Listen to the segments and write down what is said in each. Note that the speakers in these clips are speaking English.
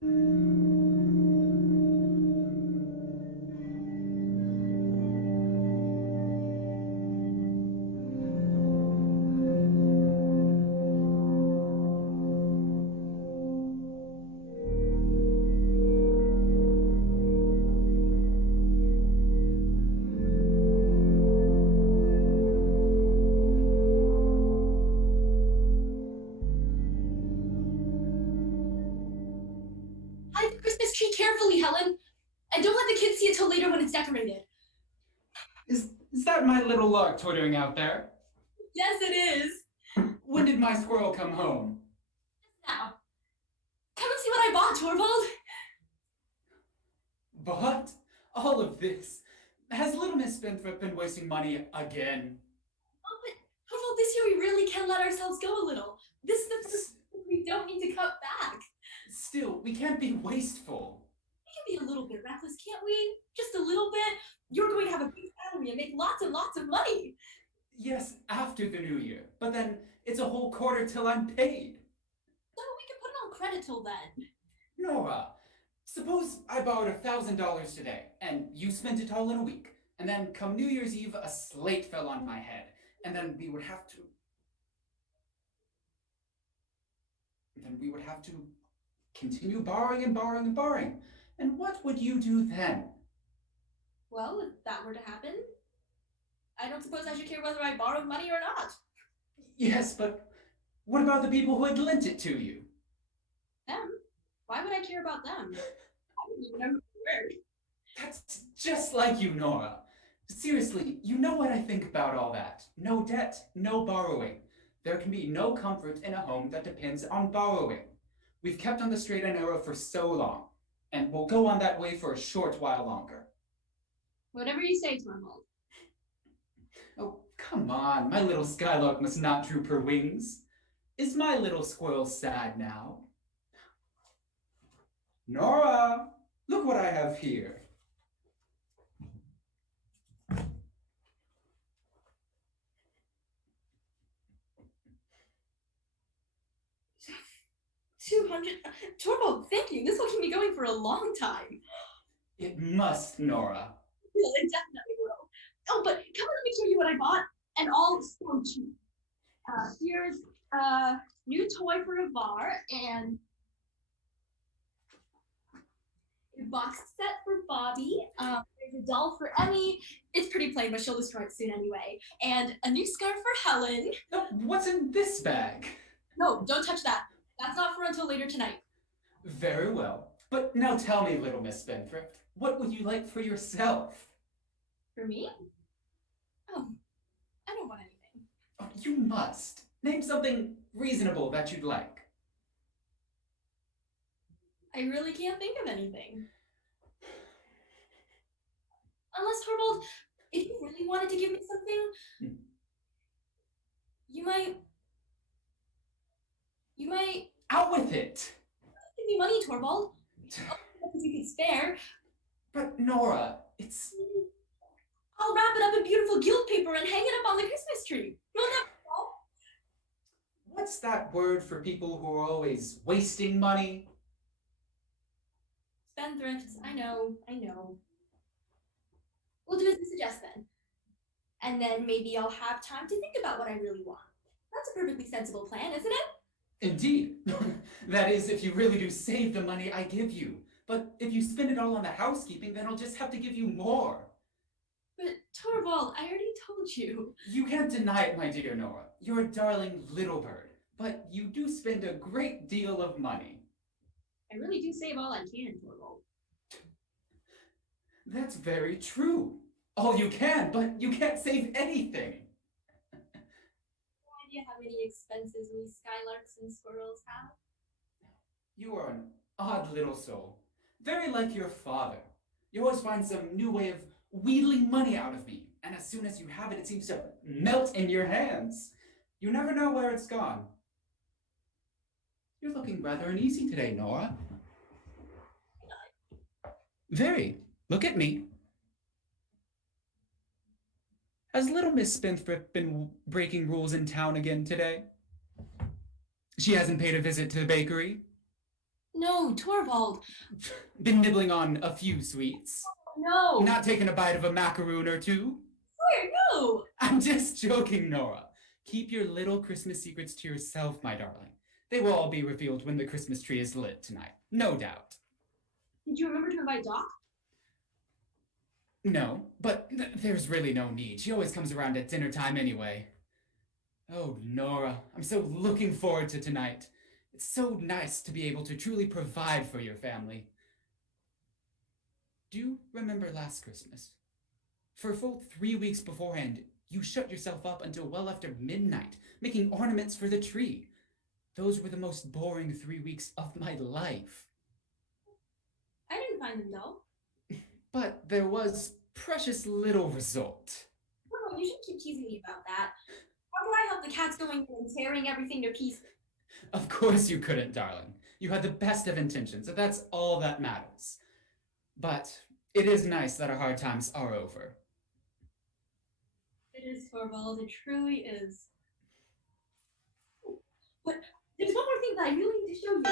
Hide the Christmas tree carefully, Helen. And don't let the kids see it till later when it's decorated. Is that my little lark twittering out there? Yes, it is. When did my squirrel come home? Now, come and see what I bought, Torvald. But all of this. Has little Miss Spendthrift been wasting money again? Oh, but Torvald, this year we really can let ourselves go a little. This is the first we don't need to cut back. Still, we can't be wasteful. We can be a little bit reckless, can't we? Just a little bit. You're going to have a big salary and make lots and lots of money. Yes, after the new year. But then it's a whole quarter till I'm paid. So we can put it on credit till then. Nora, suppose I borrowed $1,000 today, and you spent it all in a week. And then come New Year's Eve, a slate fell on my head. And then we would have to continue borrowing and borrowing and borrowing. And what would you do then? Well, if that were to happen, I don't suppose I should care whether I borrowed money or not. Yes, but what about the people who had lent it to you? Them? Why would I care about them? I don't even know who they were. That's just like you, Nora. Seriously, you know what I think about all that. No debt, no borrowing. There can be no comfort in a home that depends on borrowing. We've kept on the straight and narrow for so long, and we'll go on that way for a short while longer. Whatever you say, Torvald. Oh, come on, my little skylark must not droop her wings. Is my little squirrel sad now? Nora, look what I have here. $200. Torvald, thank you. This will keep me going for a long time. It must, Nora. Well, it definitely will. Oh, but come on, let me show you what I bought. And all so cheap. Here's a new toy for a bar and a box set for Bobby. There's a doll for Emmy. It's pretty plain, but she'll destroy it soon anyway. And a new scarf for Helen. No, what's in this bag? No, don't touch that. That's not for until later tonight. Very well. But now tell me, little Miss Spendthrift, what would you like for yourself? For me? Oh, I don't want anything. Oh, you must. Name something reasonable that you'd like. I really can't think of anything. Unless, Torvald, if you really wanted to give me something, you might... Out with it! Give me money, Torvald. Because you can spare. But Nora, it's... I'll wrap it up in beautiful gilt paper and hang it up on the Christmas tree. You'll never know. What's that word for people who are always wasting money? Spendthrifts, I know. We'll do as you suggest then. And then maybe I'll have time to think about what I really want. That's a perfectly sensible plan, isn't it? Indeed. That is, if you really do save the money I give you. But if you spend it all on the housekeeping, then I'll just have to give you more. But Torvald, I already told you. You can't deny it, my dear Nora. You're a darling little bird. But you do spend a great deal of money. I really do save all I can, Torvald. That's very true. All you can, but you can't save anything. No idea how many expenses we skylarks and squirrels have. You are an odd little soul. Very like your father. You always find some new way of wheedling money out of me. And as soon as you have it, it seems to melt in your hands. You never know where it's gone. You're looking rather uneasy today, Nora. Very. Look at me. Has little Miss Spendthrift been breaking rules in town again today? She hasn't paid a visit to the bakery? No, Torvald. Been nibbling on a few sweets. No. Not taking a bite of a macaroon or two. Swear, no. I'm just joking, Nora. Keep your little Christmas secrets to yourself, my darling. They will all be revealed when the Christmas tree is lit tonight, no doubt. Did you remember to invite Doc? No, but there's really no need. She always comes around at dinner time anyway. Oh, Nora, I'm so looking forward to tonight. It's so nice to be able to truly provide for your family. Do you remember last Christmas? For a full 3 weeks beforehand, you shut yourself up until well after midnight, making ornaments for the tree. Those were the most boring 3 weeks of my life. I didn't find them though. But there was precious little result. No, you shouldn't keep teasing me about that. How could I help the cats going in and tearing everything to pieces? Of course you couldn't, darling. You had the best of intentions, and that's all that matters. But it is nice that our hard times are over. It is, Torvald. It truly is. But there's one more thing that I really need to show you.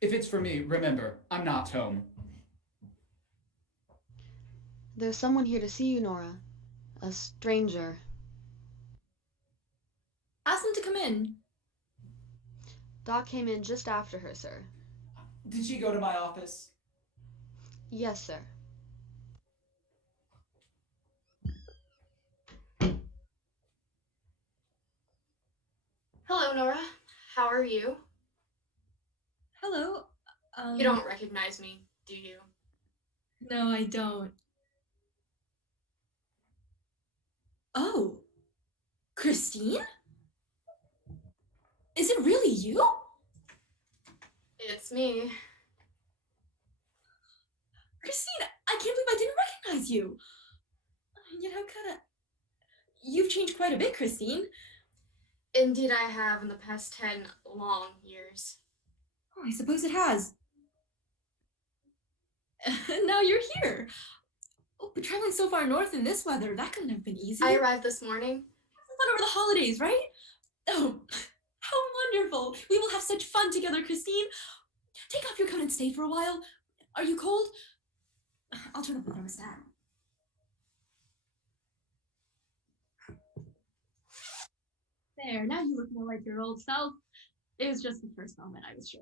If it's for me, remember, I'm not home. There's someone here to see you, Nora. A stranger. Ask them to come in. Doc came in just after her, sir. Did she go to my office? Yes, sir. Hello, Nora. How are you? Hello. You don't recognize me, do you? No, I don't. Oh. Christine? Is it really you? It's me. Christine, I can't believe I didn't recognize you. Yet how could I? You've changed quite a bit, Christine. Indeed, I have in the past 10 long years. Oh, I suppose it has. Now you're here. Oh, but traveling so far north in this weather, that couldn't have been easy. I arrived this morning. Have fun over the holidays, right? Oh, how wonderful. We will have such fun together, Christine. Take off your coat and stay for a while. Are you cold? I'll turn up the thermostat. There, now you look more like your old self. It was just the first moment, I was sure.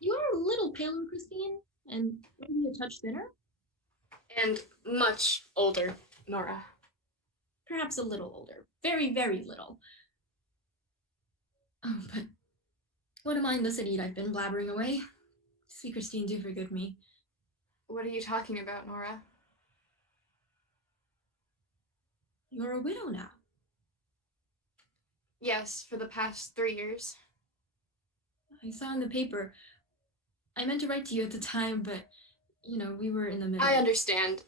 You are a little paler, Christine, and maybe a touch thinner. And much older, Nora. Perhaps a little older. Very, very little. Oh, but what a mindless idiot I've been blabbering away. Sweet Christine, do forgive me. What are you talking about, Nora? You're a widow now. Yes, for the past 3 years. I saw in the paper. I meant to write to you at the time, but, you know, we were in the middle. I understand.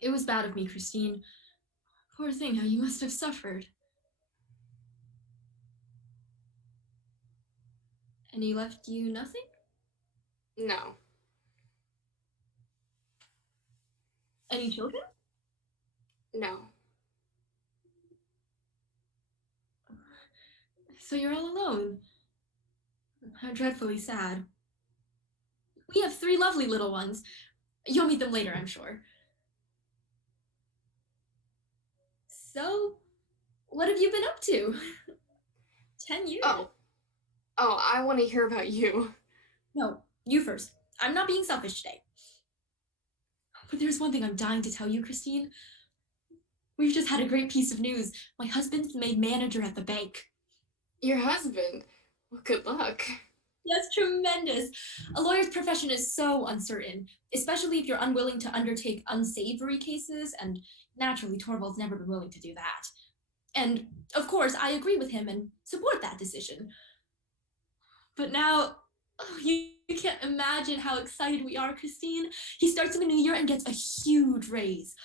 It was bad of me, Christine. Poor thing, how you must have suffered. And he left you nothing? No. Any children? No. So you're all alone. How dreadfully sad. We have 3 lovely little ones. You'll meet them later, I'm sure. So, what have you been up to? 10 years. Oh, I want to hear about you. No, you first. I'm not being selfish today. But there's one thing I'm dying to tell you, Christine. We've just had a great piece of news. My husband's made manager at the bank. Your husband? Well, good luck. Yes, tremendous. A lawyer's profession is so uncertain, especially if you're unwilling to undertake unsavory cases, and naturally, Torvald's never been willing to do that. And, of course, I agree with him and support that decision. But now, you can't imagine how excited we are, Christine. He starts in the new year and gets a huge raise.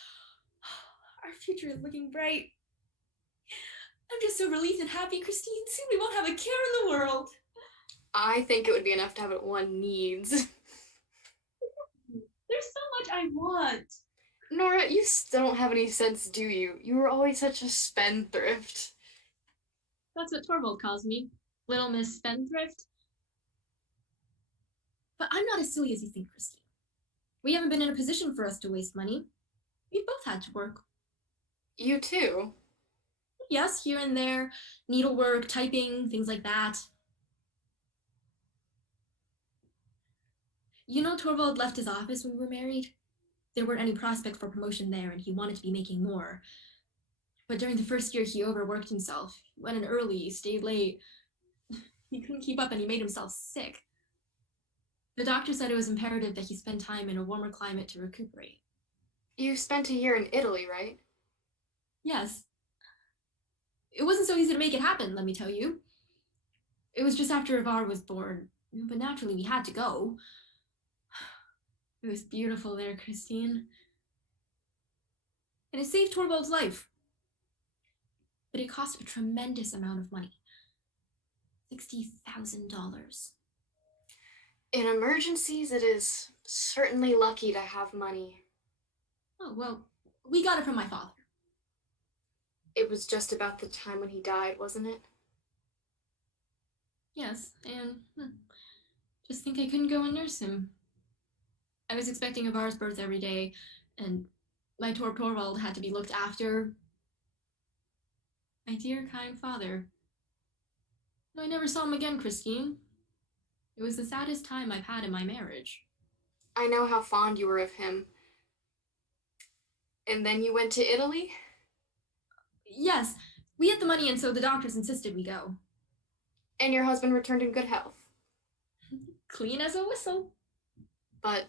Our future is looking bright. I'm just so relieved and happy, Christine. Soon we won't have a care in the world. I think it would be enough to have what one needs. There's so much I want. Nora, you still don't have any sense, do you? You were always such a spendthrift. That's what Torvald calls me. Little Miss Spendthrift. But I'm not as silly as you think, Christine. We haven't been in a position for us to waste money. We've both had to work. You too? Yes, here and there, needlework, typing, things like that. You know, Torvald left his office when we were married. There weren't any prospects for promotion there, and he wanted to be making more. But during the first year, he overworked himself. He went in early, stayed late. He couldn't keep up, and he made himself sick. The doctor said it was imperative that he spend time in a warmer climate to recuperate. You spent a year in Italy, right? Yes. It wasn't so easy to make it happen, let me tell you. It was just after Ivar was born, but naturally we had to go. It was beautiful there, Christine. And it saved Torvald's life. But it cost a tremendous amount of money. $60,000. In emergencies, it is certainly lucky to have money. Oh, well, we got it from my father. It was just about the time when he died, wasn't it? Yes, and just think I couldn't go and nurse him. I was expecting Ivar's birth every day, and my Torvald had to be looked after. My dear, kind father. I never saw him again, Christine. It was the saddest time I've had in my marriage. I know how fond you were of him. And then you went to Italy? Yes, we had the money, and so the doctors insisted we go. And your husband returned in good health? Clean as a whistle. But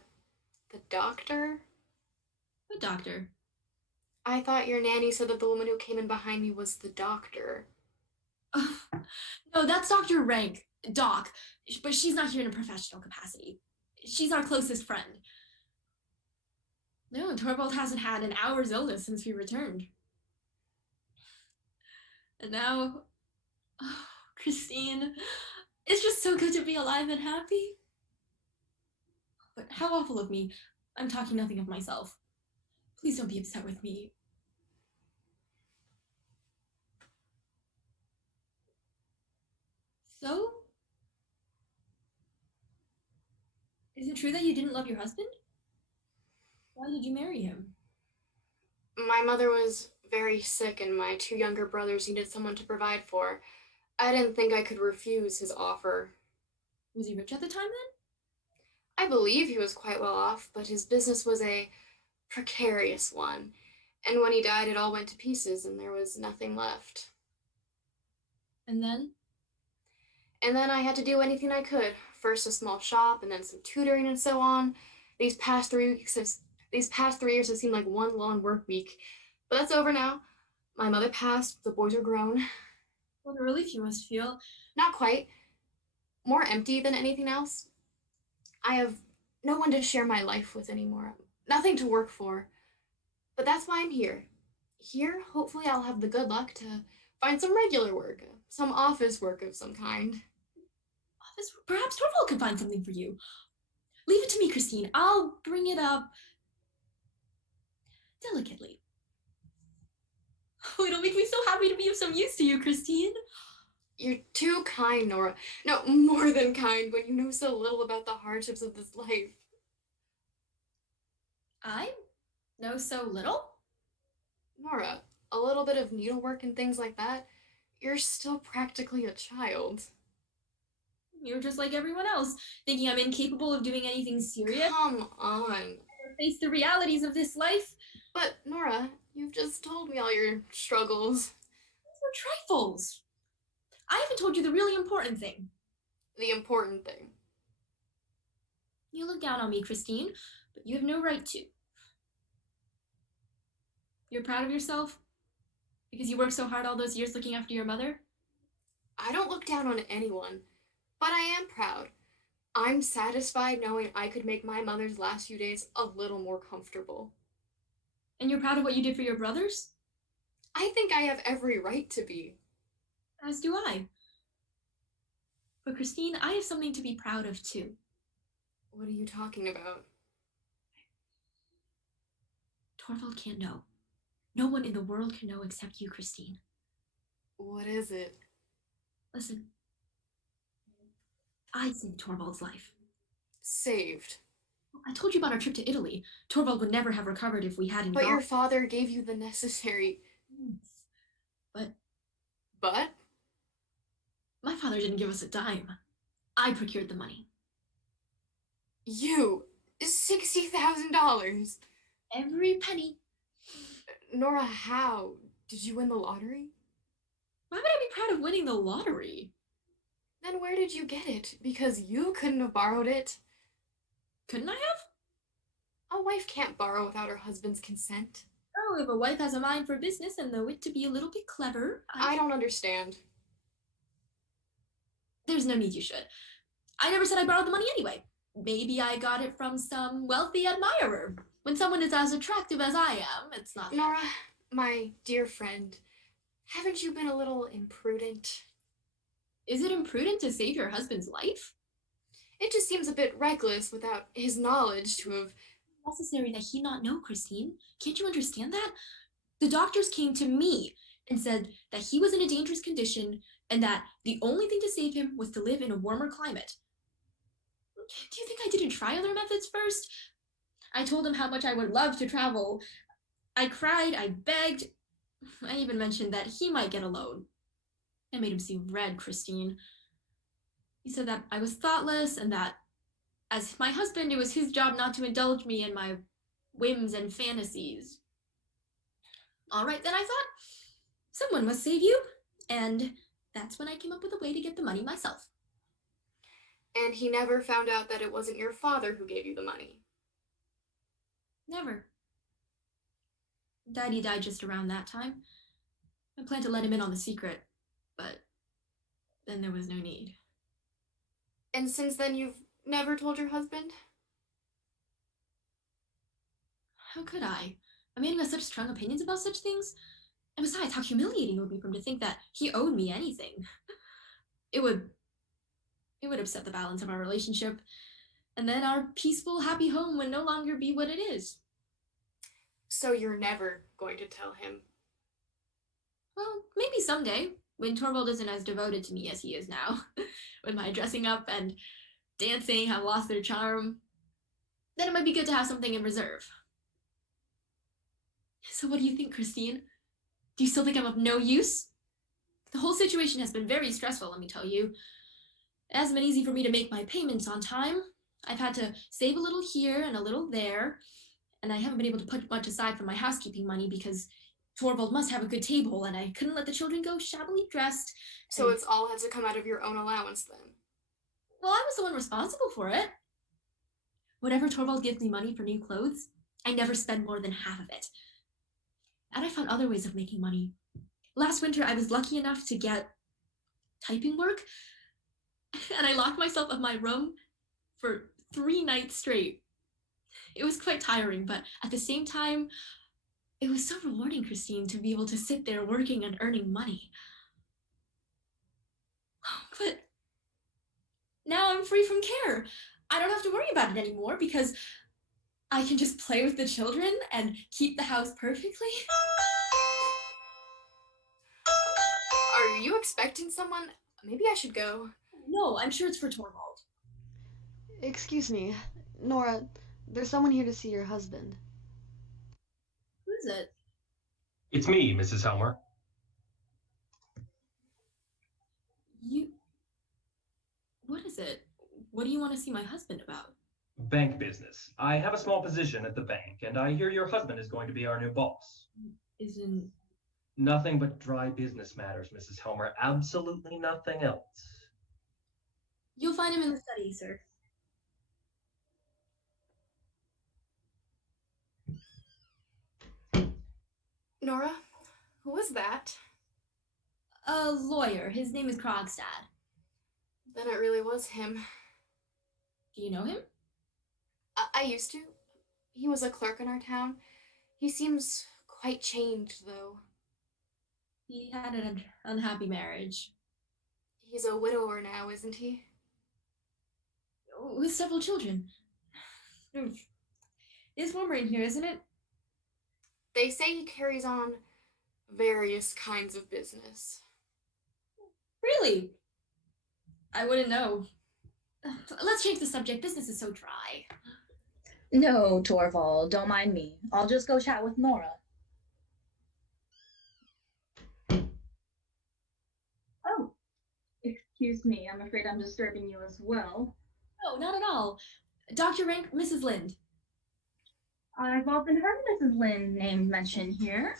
the doctor? What doctor? I thought your nanny said that the woman who came in behind me was the doctor. No, that's Dr. Rank, Doc, but she's not here in a professional capacity. She's our closest friend. No, Torvald hasn't had an hour's illness since we returned. And now, oh, Christine, it's just so good to be alive and happy. But how awful of me. I'm talking nothing of myself. Please don't be upset with me. So? Is it true that you didn't love your husband? Why did you marry him? My mother was very sick, and my two younger brothers needed someone to provide for. I didn't think I could refuse his offer. Was he rich at the time then? I believe he was quite well off, but his business was a precarious one. And when he died, it all went to pieces, and there was nothing left. And then? And then I had to do anything I could. First a small shop, and then some tutoring and so on. These past 3 years have seemed like one long work week. But that's over now. My mother passed, the boys are grown. What a relief you must feel. Not quite. More empty than anything else. I have no one to share my life with anymore. Nothing to work for. But that's why I'm here. Here, hopefully I'll have the good luck to find some regular work, some office work of some kind. Perhaps Torvald could find something for you. Leave it to me, Christine. I'll bring it up delicately. Oh, it'll make me so happy to be of some use to you, Christine. You're too kind, Nora. No, more than kind when you know so little about the hardships of this life. I know so little? Nora, a little bit of needlework and things like that, you're still practically a child. You're just like everyone else, thinking I'm incapable of doing anything serious. Come on. Face the realities of this life. But, Nora, you've just told me all your struggles. Those are trifles. I haven't told you the really important thing. The important thing. You look down on me, Christine, but you have no right to. You're proud of yourself? Because you worked so hard all those years looking after your mother? I don't look down on anyone, but I am proud. I'm satisfied knowing I could make my mother's last few days a little more comfortable. And you're proud of what you did for your brothers? I think I have every right to be. As do I. But Christine, I have something to be proud of too. What are you talking about? Torvald can't know. No one in the world can know except you, Christine. What is it? Listen, I saved Torvald's life. Saved. I told you about our trip to Italy. Torvald would never have recovered if we hadn't But gone. your father gave you the necessary... But But? my father didn't give us a dime. I procured the money. You! $60,000! Every penny. Nora, how? Did you win the lottery? Why would I be proud of winning the lottery? Then where did you get it? Because you couldn't have borrowed it. Couldn't I have? A wife can't borrow without her husband's consent. Oh, if a wife has a mind for business and the wit to be a little bit clever, I don't understand. There's no need you should. I never said I borrowed the money anyway. Maybe I got it from some wealthy admirer. When someone is as attractive as I am, it's not... Nora, my dear friend, haven't you been a little imprudent? Is it imprudent to save your husband's life? It just seems a bit reckless without his knowledge to have... Necessary that he not know, Christine. Can't you understand that? The doctors came to me and said that he was in a dangerous condition and that the only thing to save him was to live in a warmer climate. Do you think I didn't try other methods first? I told him how much I would love to travel. I cried, I begged. I even mentioned that he might get a loan. I made him see red, Christine. He said that I was thoughtless and that as my husband, it was his job not to indulge me in my whims and fantasies. All right, then I thought, someone must save you. And that's when I came up with a way to get the money myself. And he never found out that it wasn't your father who gave you the money. Never. Daddy died just around that time. I planned to let him in on the secret, but then there was no need. And since then you've never told your husband? How could I? A man who has such strong opinions about such things? And besides, how humiliating it would be for him to think that he owed me anything. It would upset the balance of our relationship, and then our peaceful, happy home would no longer be what it is. So you're never going to tell him? Well, maybe someday, when Torvald isn't as devoted to me as he is now, when my dressing up and dancing have lost their charm, then it might be good to have something in reserve. So what do you think, Christine? Do you still think I'm of no use? The whole situation has been very stressful, let me tell you. It hasn't been easy for me to make my payments on time. I've had to save a little here and a little there, and I haven't been able to put much aside for my housekeeping money because Torvald must have a good table, and I couldn't let the children go shabbily dressed. So it's all had to come out of your own allowance then? Well, I was the one responsible for it. Whenever Torvald gives me money for new clothes, I never spend more than half of it. And I found other ways of making money. Last winter, I was lucky enough to get typing work, and I locked myself in my room for 3 nights straight. It was quite tiring, but at the same time, it was so rewarding, Christine, to be able to sit there working and earning money. But now I'm free from care. I don't have to worry about it anymore because I can just play with the children and keep the house perfectly. Are you expecting someone? Maybe I should go. No, I'm sure it's for Torvald. Excuse me, Nora, there's someone here to see your husband. Who is it? It's me, Mrs. Helmer. What is it? What do you want to see my husband about? Bank business. I have a small position at the bank, and I hear your husband is going to be our new boss. Isn't... Nothing but dry business matters, Mrs. Helmer. Absolutely nothing else. You'll find him in the study, sir. Nora, who was that? A lawyer. His name is Krogstad. Then it really was him. Do you know him? I used to. He was a clerk in our town. He seems quite changed, though. He had an unhappy marriage. He's a widower now, isn't he? With several children. It's warmer in here, isn't it? They say he carries on various kinds of business. Really? I wouldn't know. Let's change the subject. Business is so dry. No, Torvald, don't mind me. I'll just go chat with Nora. Oh, excuse me. I'm afraid I'm disturbing you as well. No, not at all. Dr. Rank, Mrs. Lind. I've often heard Mrs. Lynn name mentioned here.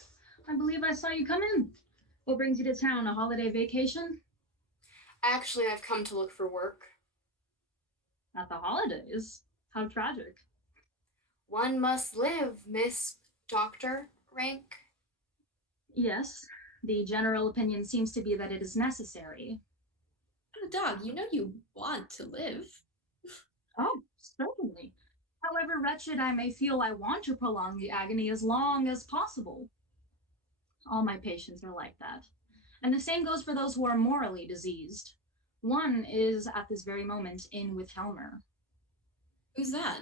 I believe I saw you come in. What brings you to town? A holiday vacation? Actually, I've come to look for work. At the holidays? How tragic. One must live, Miss Dr. Rank. Yes, the general opinion seems to be that it is necessary. Oh, Doc, you know you want to live. Oh, certainly. However wretched I may feel, I want to prolong the agony as long as possible. All my patients are like that. And the same goes for those who are morally diseased. One is, at this very moment, in with Helmer. Who's that?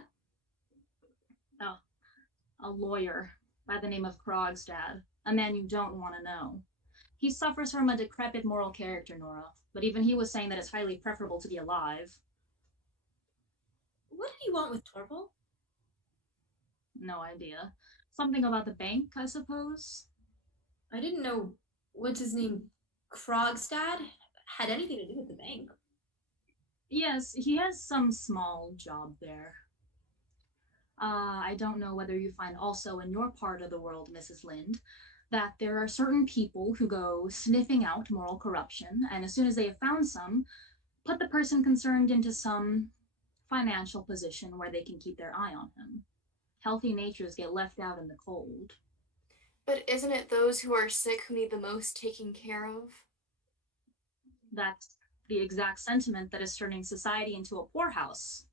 Oh, a lawyer by the name of Krogstad, a man you don't want to know. He suffers from a decrepit moral character, Nora, but even he was saying that it's highly preferable to be alive. What did he want with Torvald? No idea. Something about the bank, I suppose? I didn't know, what's his name, Krogstad, had anything to do with the bank. Yes, he has some small job there. I don't know whether you find also in your part of the world, Mrs. Lind, that there are certain people who go sniffing out moral corruption, and as soon as they have found some, put the person concerned into some financial position where they can keep their eye on him. Healthy natures get left out in the cold. But isn't it those who are sick who need the most taking care of? That's the exact sentiment that is turning society into a poorhouse.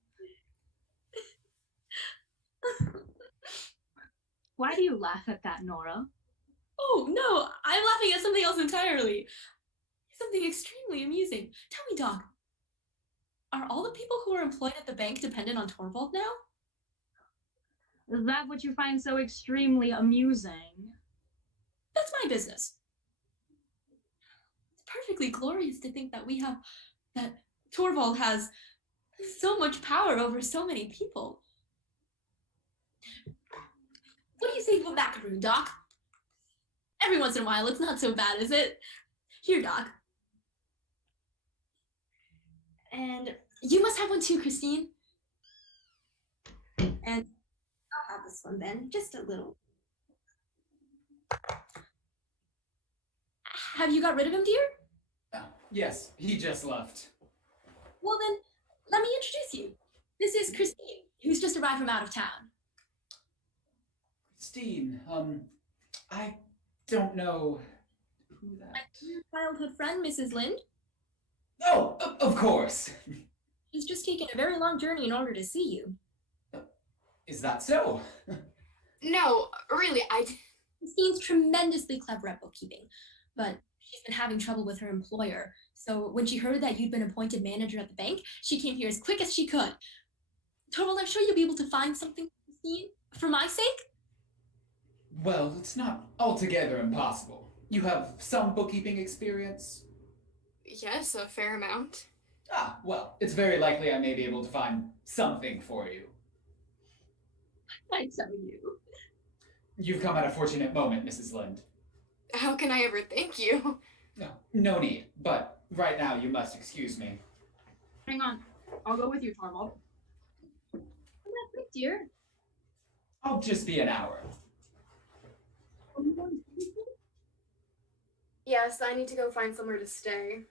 Why do you laugh at that, Nora? Oh, no, I'm laughing at something else entirely. Something extremely amusing. Tell me, Doc, are all the people who are employed at the bank dependent on Torvald now? Is that what you find so extremely amusing? That's my business. It's perfectly glorious to think that that Torvald has so much power over so many people. What do you say to a macaroon, Doc? Every once in a while, it's not so bad, is it? Here, Doc. And you must have one too, Christine. And I'll have this one then, just a little. Have you got rid of him, dear? Yes, he just left. Well then, let me introduce you. This is Christine, who's just arrived from out of town. Christine, I don't know who that... My dear childhood friend, Mrs. Lind. Oh, of course. She's just taken a very long journey in order to see you. Is that so? No, really, Christine's tremendously clever at bookkeeping, but she's been having trouble with her employer. So when she heard that you'd been appointed manager at the bank, she came here as quick as she could. Torvald, I'm sure you'll be able to find something, Christine, for my sake. Well, it's not altogether impossible. You have some bookkeeping experience? Yes, a fair amount. Ah, well, it's very likely I may be able to find something for you. I tell you. You've come at a fortunate moment, Mrs. Lind. How can I ever thank you? No need, but right now you must excuse me. Hang on. I'll go with you, Torvald. Come on, quick, dear. I'll just be an hour. Yes, I need to go find somewhere to stay.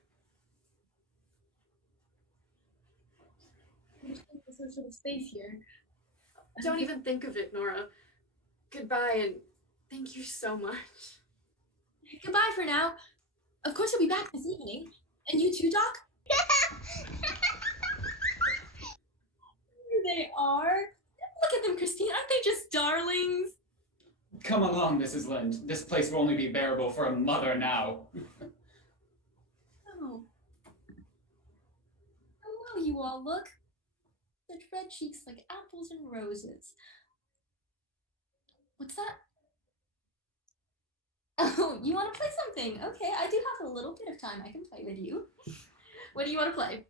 There's sort of space here. Don't even think of it, Nora. Goodbye, and thank you so much. Goodbye for now. Of course you'll be back this evening. And you too, Doc? Here they are. Look at them, Christine. Aren't they just darlings? Come along, Mrs. Lind. This place will only be bearable for a mother now. Oh. Hello, you all look. Such red cheeks like apples and roses. What's that? Oh, you want to play something? Okay, I do have a little bit of time. I can play with you. What do you want to play?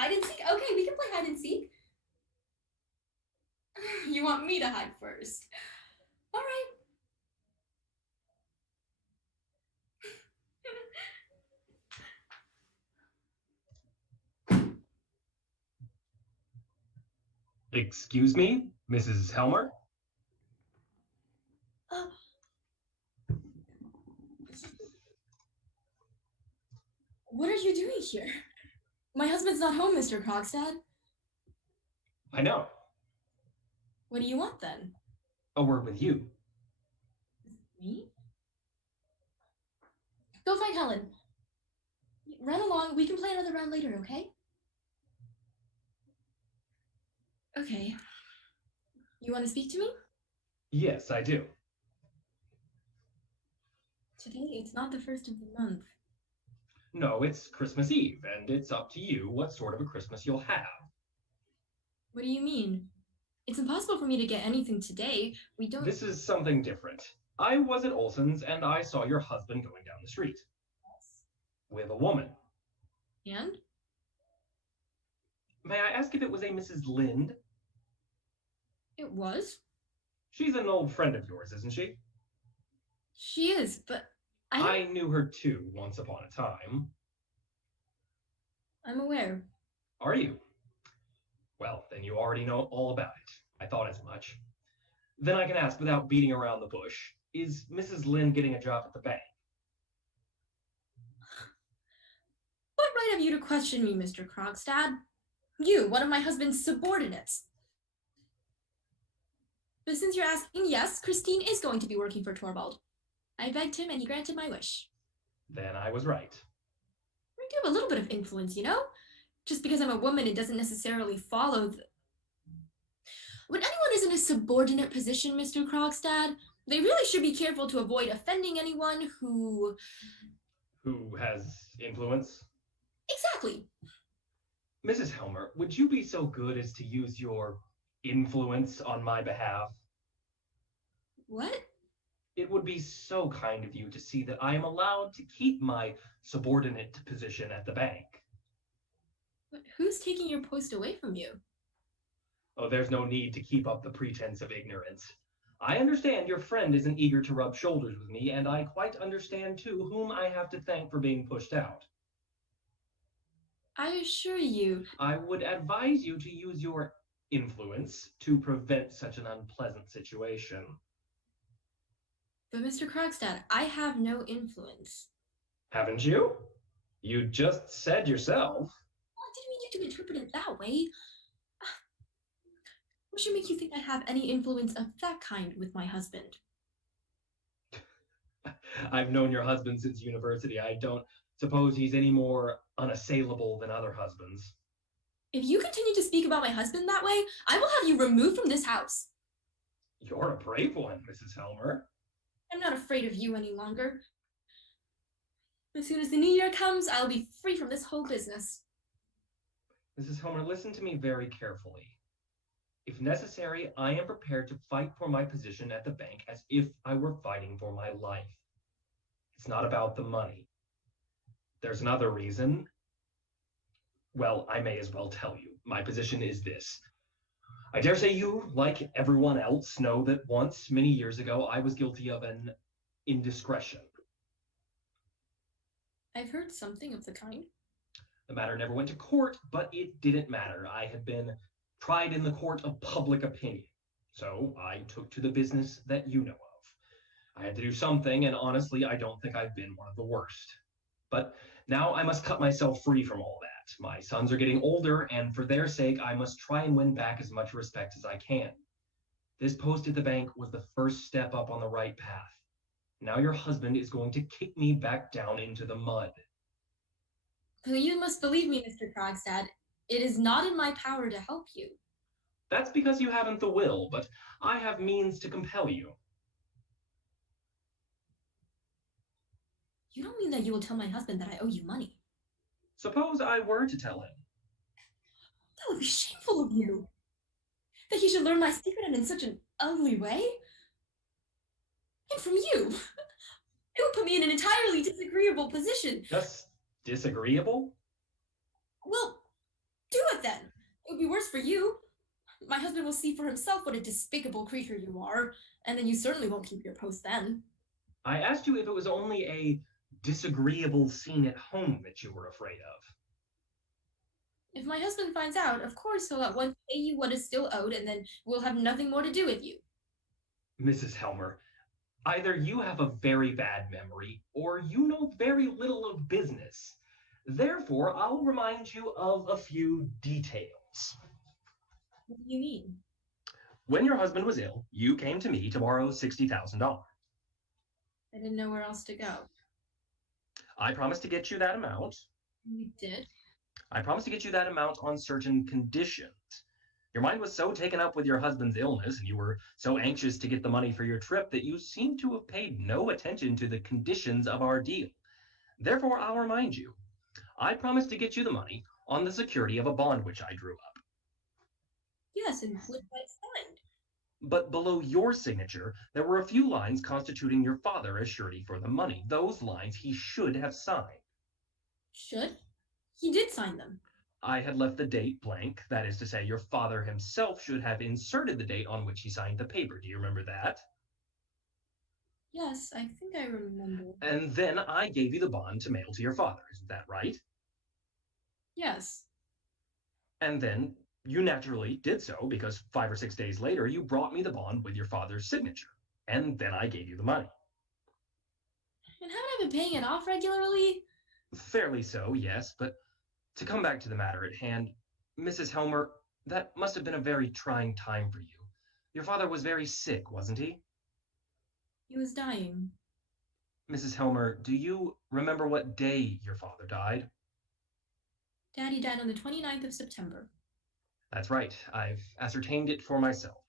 Hide and seek? Okay, we can play hide and seek. You want me to hide first? All right. Excuse me, Mrs. Helmer? What are you doing here? My husband's not home, Mr. Krogstad. I know. What do you want then? A word with you. Me? Go find Helen. Run along. We can play another round later, okay? Okay. You want to speak to me? Yes, I do. Today, it's not the first of the month. No, it's Christmas Eve, and it's up to you what sort of a Christmas you'll have. What do you mean? It's impossible for me to get anything today. We don't... This is something different. I was at Olson's, and I saw your husband going down the street. With a woman. And? May I ask if it was a Mrs. Lind? It was. She's an old friend of yours, isn't she? She is, but I knew her too, once upon a time. I'm aware. Are you? Well, then you already know all about it. I thought as much. Then I can ask without beating around the bush. Is Mrs. Lind getting a job at the bank? What right have you to question me, Mr. Krogstad? You, one of my husband's subordinates. But since you're asking, yes, Christine is going to be working for Torvald. I begged him and he granted my wish. Then I was right. I do have a little bit of influence, you know? Just because I'm a woman, it doesn't necessarily follow the... When anyone is in a subordinate position, Mr. Krogstad, they really should be careful to avoid offending anyone who... Who has influence? Exactly. Mrs. Helmer, would you be so good as to use your influence on my behalf? What? It would be so kind of you to see that I am allowed to keep my subordinate position at the bank. But who's taking your post away from you? Oh, there's no need to keep up the pretense of ignorance. I understand your friend isn't eager to rub shoulders with me, and I quite understand, too, whom I have to thank for being pushed out. I assure you... I would advise you to use your influence to prevent such an unpleasant situation. But Mr. Krogstad, I have no influence. Haven't you? You just said yourself. Well, I didn't mean you to interpret it that way. What should make you think I have any influence of that kind with my husband? I've known your husband since university. I don't suppose he's any more unassailable than other husbands. If you continue to speak about my husband that way, I will have you removed from this house. You're a brave one, Mrs. Helmer. I'm not afraid of you any longer. As soon as the new year comes, I'll be free from this whole business. Mrs. Helmer, listen to me very carefully. If necessary, I am prepared to fight for my position at the bank as if I were fighting for my life. It's not about the money. There's another reason. Well, I may as well tell you. My position is this. I dare say you, like everyone else, know that once, many years ago, I was guilty of an indiscretion. I've heard something of the kind. The matter never went to court, but it didn't matter. I had been tried in the court of public opinion. So I took to the business that you know of. I had to do something, and honestly, I don't think I've been one of the worst. But now I must cut myself free from all that. My sons are getting older, and for their sake, I must try and win back as much respect as I can. This post at the bank was the first step up on the right path. Now your husband is going to kick me back down into the mud. You must believe me, Mr. Krogstad. It is not in my power to help you. That's because you haven't the will, but I have means to compel you. You don't mean that you will tell my husband that I owe you money? Suppose I were to tell him. That would be shameful of you. That he should learn my secret and in such an ugly way? And from you. It would put me in an entirely disagreeable position. Just disagreeable? Well, Do it then. It would be worse for you. My husband will see for himself what a despicable creature you are, and then you certainly won't keep your post then. I asked you if it was only a disagreeable scene at home that you were afraid of. If my husband finds out, of course he'll at once pay you what is still owed, and then we'll have nothing more to do with you. Mrs. Helmer, either you have a very bad memory, or you know very little of business. Therefore, I'll remind you of a few details. What do you mean? When your husband was ill, you came to me to borrow $60,000. I didn't know where else to go. I promised to get you that amount. You did? I promised to get you that amount on certain conditions. Your mind was so taken up with your husband's illness, and you were so anxious to get the money for your trip, that you seem to have paid no attention to the conditions of our deal. Therefore, I'll remind you. I promised to get you the money on the security of a bond which I drew up. Yes, and which I signed. But below your signature, there were a few lines constituting your father as surety for the money. Those lines he should have signed. Should? He did sign them. I had left the date blank. That is to say, your father himself should have inserted the date on which he signed the paper. Do you remember that? Yes, I think I remember. And then I gave you the bond to mail to your father. Isn't that right? Yes. And then you naturally did so because 5 or 6 days later, you brought me the bond with your father's signature. And then I gave you the money. And haven't I been paying it off regularly? Fairly so, yes, but to come back to the matter at hand, Mrs. Helmer, that must have been a very trying time for you. Your father was very sick, wasn't he? He was dying. Mrs. Helmer, do you remember what day your father died? Daddy died on the 29th of September. That's right. I've ascertained it for myself.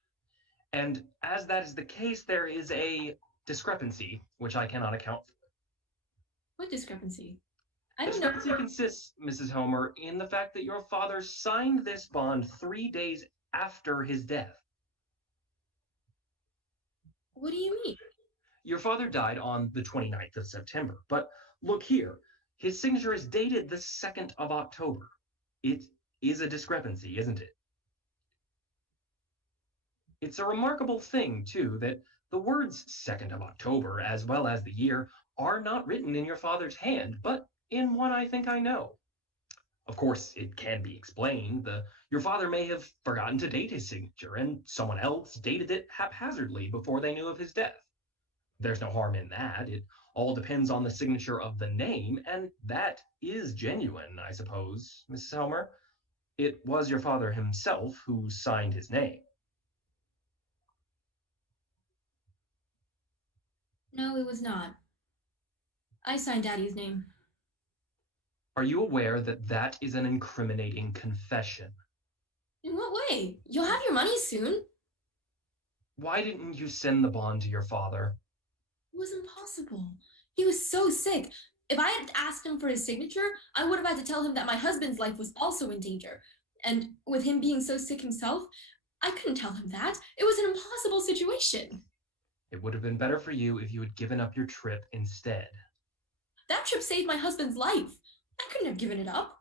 And as that is the case, there is a discrepancy which I cannot account for. What discrepancy? The discrepancy consists, Mrs. Helmer, in the fact that your father signed this bond 3 days after his death. What do you mean? Your father died on the 29th of September, but look here. His signature is dated the 2nd of October. It is a discrepancy, isn't it? It's a remarkable thing, too, that the words 2nd of October, as well as the year, are not written in your father's hand, but in one I think I know. Of course, it can be explained. Your father may have forgotten to date his signature, and someone else dated it haphazardly before they knew of his death. There's no harm in that. It all depends on the signature of the name, and that is genuine, I suppose, Mrs. Helmer. It was your father himself who signed his name. No, it was not. I signed Daddy's name. Are you aware that that is an incriminating confession? In what way? You'll have your money soon. Why didn't you send the bond to your father? It was impossible. He was so sick. If I had asked him for his signature, I would have had to tell him that my husband's life was also in danger. And with him being so sick himself, I couldn't tell him that. It was an impossible situation. It would have been better for you if you had given up your trip instead. That trip saved my husband's life. I couldn't have given it up.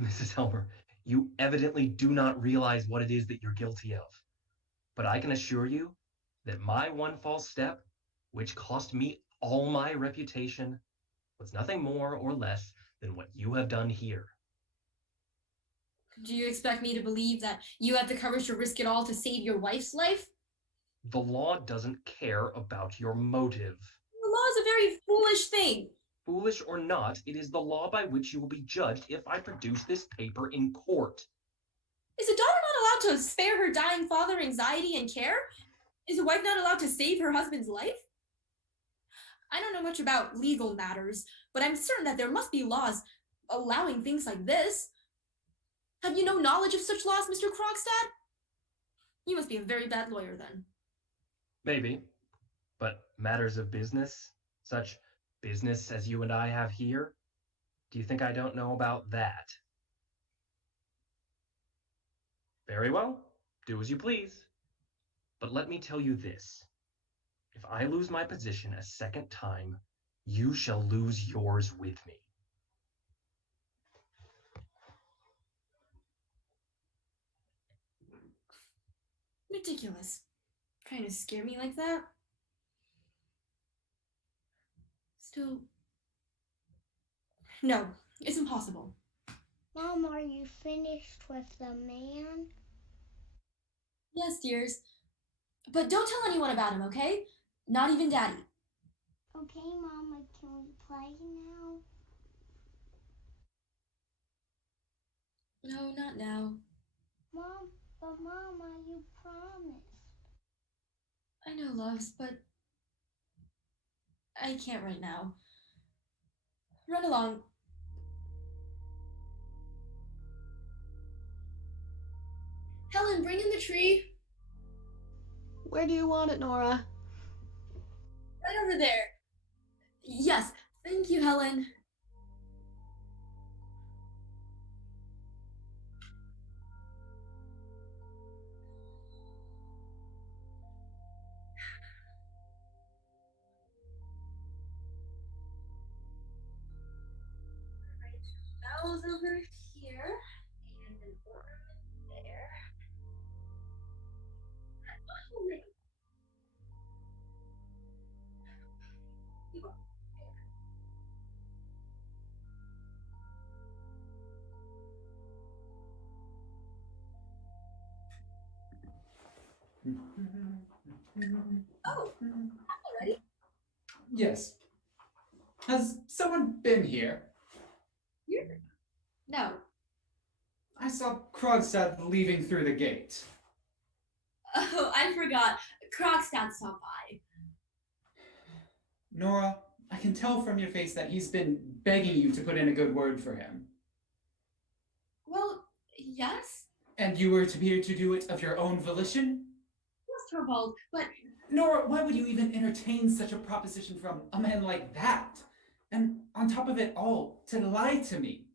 Mrs. Helmer, you evidently do not realize what it is that you're guilty of. But I can assure you that my one false step, which cost me all my reputation, was nothing more or less than what you have done here. Do you expect me to believe that you have the courage to risk it all to save your wife's life? The law doesn't care about your motive. The law is a very foolish thing. Foolish or not, it is the law by which you will be judged if I produce this paper in court. Is a daughter not allowed to spare her dying father anxiety and care? Is a wife not allowed to save her husband's life? I don't know much about legal matters, but I'm certain that there must be laws allowing things like this. Have you no knowledge of such laws, Mr. Krogstad? You must be a very bad lawyer, then. Maybe. But matters of business, such business as you and I have here, do you think I don't know about that? Very well. Do as you please. But let me tell you this. If I lose my position a second time, you shall lose yours with me. Ridiculous. Trying to scare me like that? Still... No, it's impossible. Mom, are you finished with the man? Yes, dears. But don't tell anyone about him, okay? Not even Daddy. Okay, Mama, can we play now? No, not now. Mom, but Mama, you promised. I know, loves, but I can't right now. Run along. Helen, bring in the tree. Where do you want it, Nora? Right over there. Yes, thank you, Helen. Bells over here, and an ornament there. Oh, wait. Oh, already? Yes. Has someone been here? Here? No. I saw Krogstad leaving through the gate. Oh, I forgot. Krogstad stopped by. Nora, I can tell from your face that he's been begging you to put in a good word for him. Well, yes. And you were to be here to do it of your own volition? Yes, Torvald, but... Nora, why would you even entertain such a proposition from a man like that? And on top of it all, to lie to me.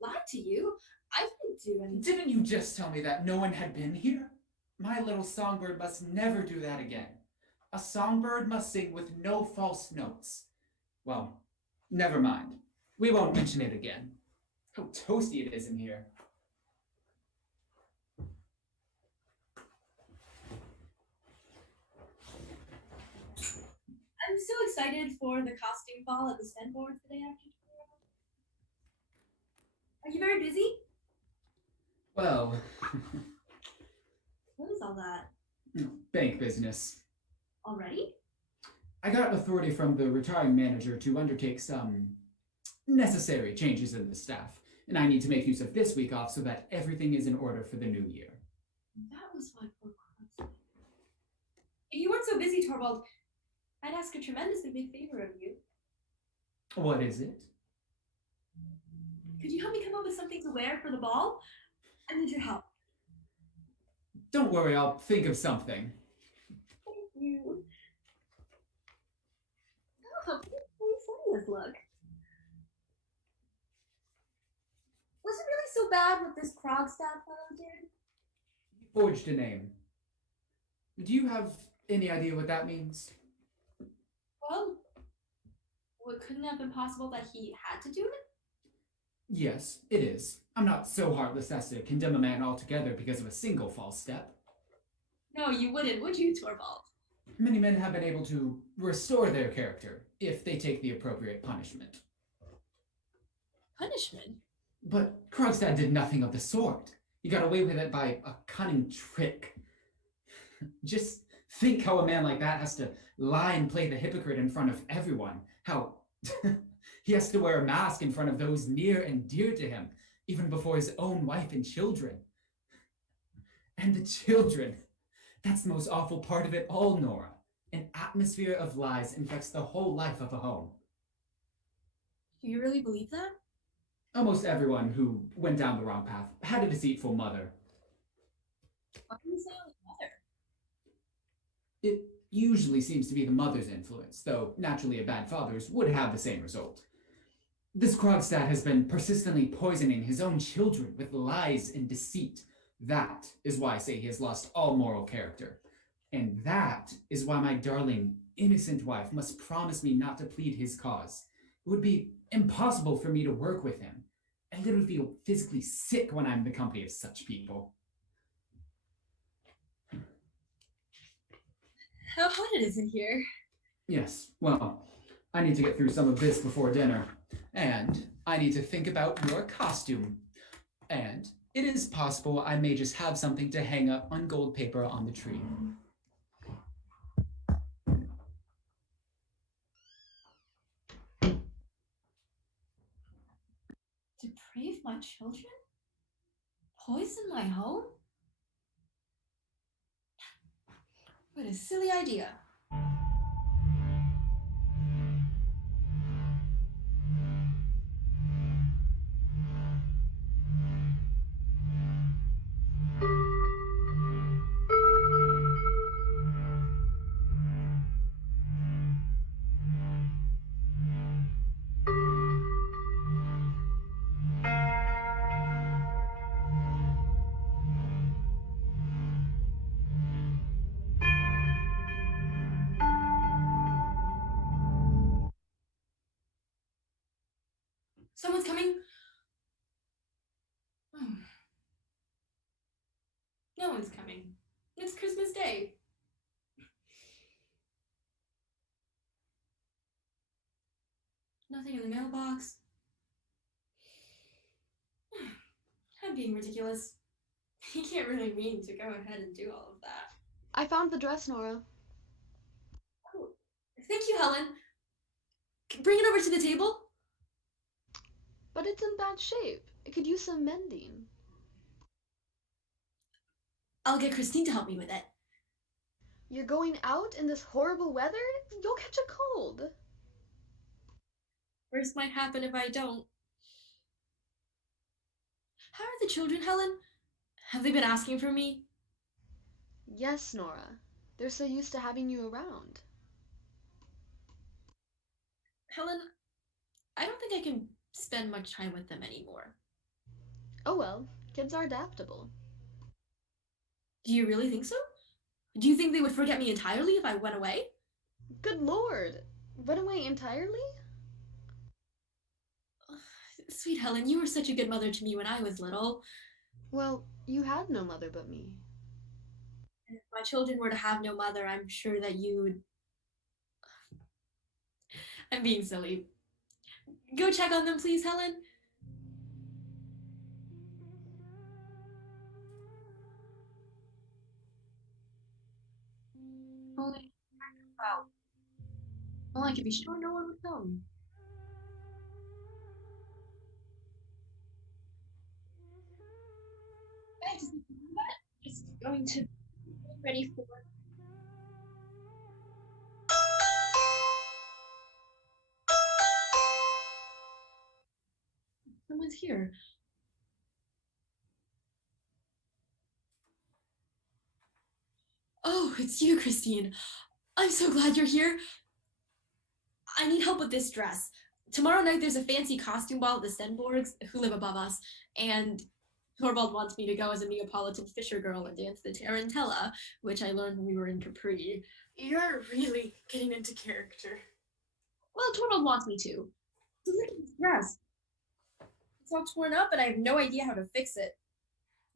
Lie to you? I didn't do anything. Didn't you just tell me that no one had been here? My little songbird must never do that again. A songbird must sing with no false notes. Well, never mind. We won't mention it again. How toasty it is in here. I'm so excited for the costume ball at the Sten board the day after tomorrow. Are you very busy? Well, What is all that? bank business. Already? I got authority from the retiring manager to undertake some necessary changes in the staff, and I need to make use of this week off so that everything is in order for the new year. That was my poor Krogstad. If you weren't so busy, Torvald, I'd ask a tremendously big favor of you. What is it? Could you help me come up with something to wear for the ball? I need your help. Don't worry, I'll think of something. Thank you. Oh, how funny this look. Was it really so bad what this Krogstad fellow did? He forged a name. Do you have any idea what that means? Well, what couldn't have been possible that he had to do it? Yes, it is. I'm not so heartless as to condemn a man altogether because of a single false step. No, you wouldn't, would you, Torvald? Many men have been able to restore their character if they take the appropriate punishment. Punishment? But Krogstad did nothing of the sort. He got away with it by a cunning trick. Just think how a man like that has to lie and play the hypocrite in front of everyone. How he has to wear a mask in front of those near and dear to him, even before his own wife and children. And the children. That's the most awful part of it all, Nora. An atmosphere of lies infects the whole life of a home. Do you really believe that? Almost everyone who went down the wrong path had a deceitful mother. Why do you say only mother? It usually seems to be the mother's influence, though naturally a bad father's would have the same result. This Krogstad has been persistently poisoning his own children with lies and deceit. That is why I say he has lost all moral character. And that is why my darling, innocent wife must promise me not to plead his cause. It would be impossible for me to work with him. I literally feel physically sick when I'm in the company of such people. how hot it is in here. Yes, well, I need to get through some of this before dinner. And I need to think about your costume. And it is possible I may just have something to hang up on gold paper on the tree. Deprave my children? Poison my home? What a silly idea. Someone's coming. Oh. No one's coming. It's Christmas Day. Nothing in the mailbox. I'm being ridiculous. He can't really mean to go ahead and do all of that. I found the dress, Nora. Oh, thank you, Helen. Bring it over to the table. But it's in bad shape. It could use some mending. I'll get Christine to help me with it. You're going out in this horrible weather? You'll catch a cold. Worst might happen if I don't. How are the children, Helen? Have they been asking for me? Yes, Nora. They're so used to having you around. Helen, I don't think I can spend much time with them anymore. Oh well, kids are adaptable. Do you really think so? Do you think they would forget me entirely if I went away? Good lord! Went away entirely? Sweet Helen, you were such a good mother to me when I was little. Well, you had no mother but me. If my children were to have no mother, I'm sure that you would... I'm being silly. Go check on them, please, Helen. Only, well, I could be sure no one would come. I have to think about that. Just going to be ready for... Someone's here. Oh, it's you, Christine. I'm so glad you're here. I need help with this dress. Tomorrow night there's a fancy costume ball at the Stenborgs, who live above us, and Torvald wants me to go as a Neapolitan fisher girl and dance the tarantella, which I learned when we were in Capri. You're really getting into character. Well, Torvald wants me to. So look at this dress. It's all torn up and I have no idea how to fix it.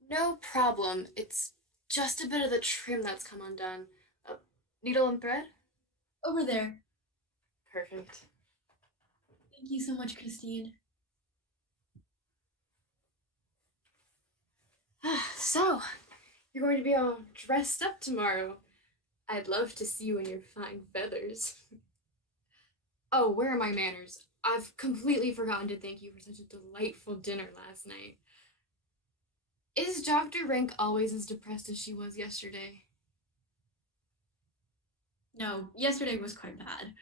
No problem. It's just a bit of the trim that's come undone. Needle and thread? Over there. Perfect. Thank you so much, Christine. So, you're going to be all dressed up tomorrow. I'd love to see you in your fine feathers. Oh, where are my manners? I've completely forgotten to thank you for such a delightful dinner last night. Is Dr. Rank always as depressed as she was yesterday? No, yesterday was quite bad.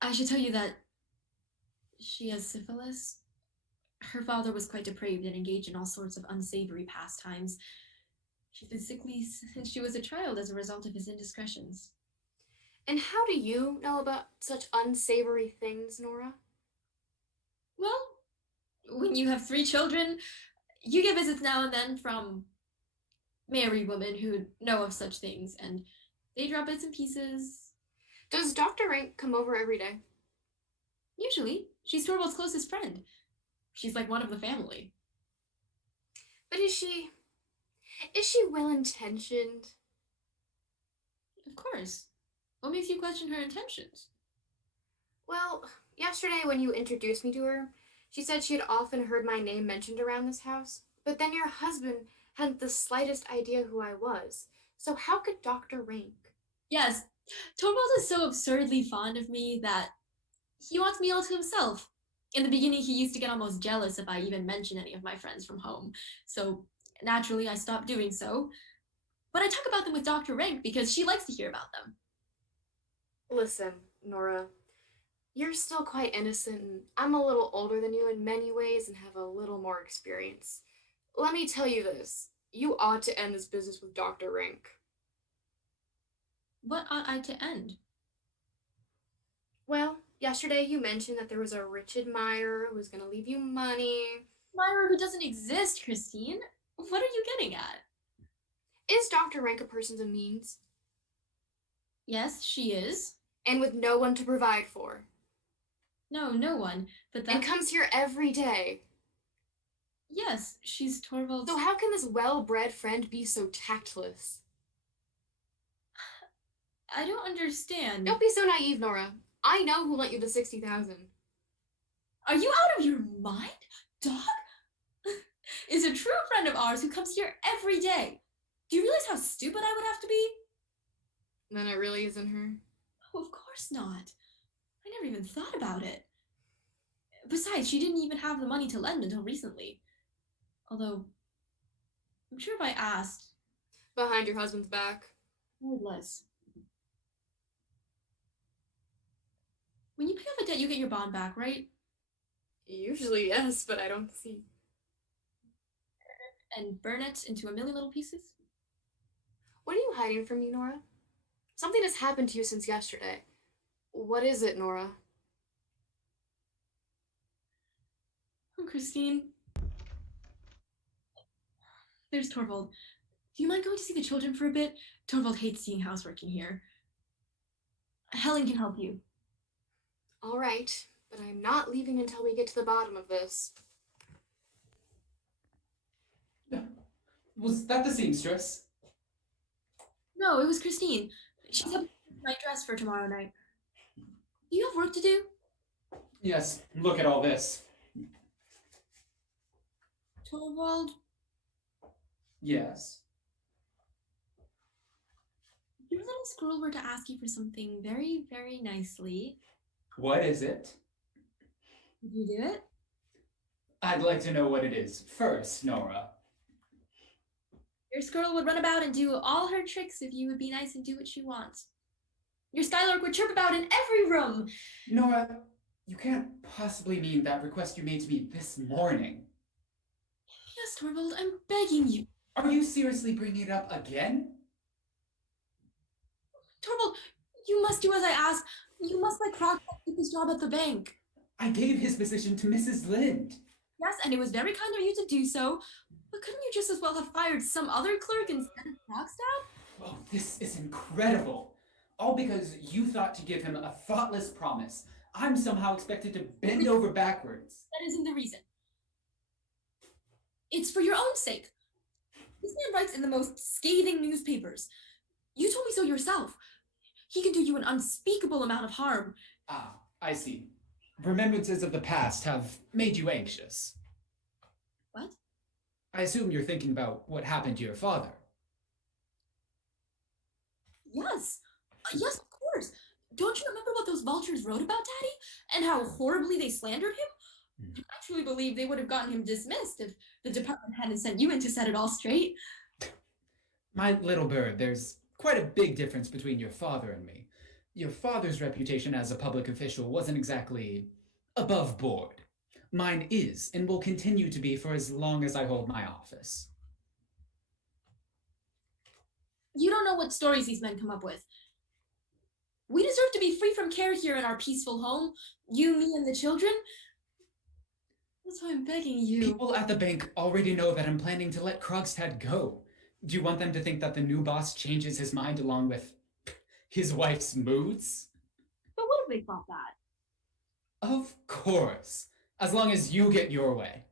I should tell you that she has syphilis. Her father was quite depraved and engaged in all sorts of unsavory pastimes. She's been sickly since she was a child as a result of his indiscretions. And how do you know about such unsavory things, Nora? Well, when you have 3 children, you get visits now and then from married women who know of such things, and they drop bits and pieces. Does Dr. Rank come over every day? Usually. She's Torvald's closest friend. She's like one of the family. But is she well-intentioned? Of course. What makes you question her intentions? Well, yesterday when you introduced me to her, she said she had often heard my name mentioned around this house, but then your husband hadn't the slightest idea who I was. So how could Dr. Rank? Yes, Torvald is so absurdly fond of me that he wants me all to himself. In the beginning, he used to get almost jealous if I even mentioned any of my friends from home. So naturally, I stopped doing so. But I talk about them with Dr. Rank because she likes to hear about them. Listen, Nora, you're still quite innocent, and I'm a little older than you in many ways and have a little more experience. Let me tell you this. You ought to end this business with Dr. Rank. What ought I to end? Well, yesterday you mentioned that there was a rich admirer who was going to leave you money. Admirer who doesn't exist, Christine. What are you getting at? Is Dr. Rank a person of means? Yes, she is. And with no one to provide for? No, no one. But that. And comes here every day. Yes, she's Torvald's. So how can this well-bred friend be so tactless? I don't understand. Don't be so naive, Nora. I know who lent you the 60,000. Are you out of your mind, Doc? Is a true friend of ours who comes here every day. Do you realize how stupid I would have to be? Then it really isn't her. Oh, of course not. I never even thought about it. Besides, she didn't even have the money to lend until recently. Although, I'm sure if I asked. Behind your husband's back. Less. When you pay off a debt, you get your bond back, right? Usually, yes, but I don't see. And burn it into a million little pieces? What are you hiding from me, Nora? Something has happened to you since yesterday. What is it, Nora? Oh, Christine. There's Torvald. Do you mind going to see the children for a bit? Torvald hates seeing housework in here. Helen can help you. All right, but I'm not leaving until we get to the bottom of this. Was that the seamstress? No, it was Christine. She's helping my dress for tomorrow night. Do you have work to do? Yes, look at all this. Torvald? Yes. If your little squirrel were to ask you for something very, very nicely, What is it? would you do it? I'd like to know what it is first, Nora. Your squirrel would run about and do all her tricks if you would be nice and do what she wants. Your skylark would chirp about in every room. Nora, you can't possibly mean that request you made to me this morning. Yes, Torvald, I'm begging you. Are you seriously bringing it up again? Torvald, you must do as I ask. You must let Krogstad keep his job at the bank. I gave his position to Mrs. Lind. Yes, and it was very kind of you to do so. But couldn't you just as well have fired some other clerk instead of Krogstad? Oh, this is incredible. All because you thought to give him a thoughtless promise. I'm somehow expected to bend over backwards. That isn't the reason. It's for your own sake. This man writes in the most scathing newspapers. You told me so yourself. He can do you an unspeakable amount of harm. Ah, I see. Remembrances of the past have made you anxious. What? I assume you're thinking about what happened to your father. Yes. Yes, of course. Don't you remember what those vultures wrote about Daddy? And how horribly they slandered him? I truly believe they would have gotten him dismissed if the department hadn't sent you in to set it all straight. My little bird, there's quite a big difference between your father and me. Your father's reputation as a public official wasn't exactly above board. Mine is, and will continue to be for as long as I hold my office. You don't know what stories these men come up with. We deserve to be free from care here in our peaceful home. You, me, and the children. That's why I'm begging you. People at the bank already know that I'm planning to let Krogstad go. Do you want them to think that the new boss changes his mind along with his wife's moods? But what if they thought that? Of course, as long as you get your way.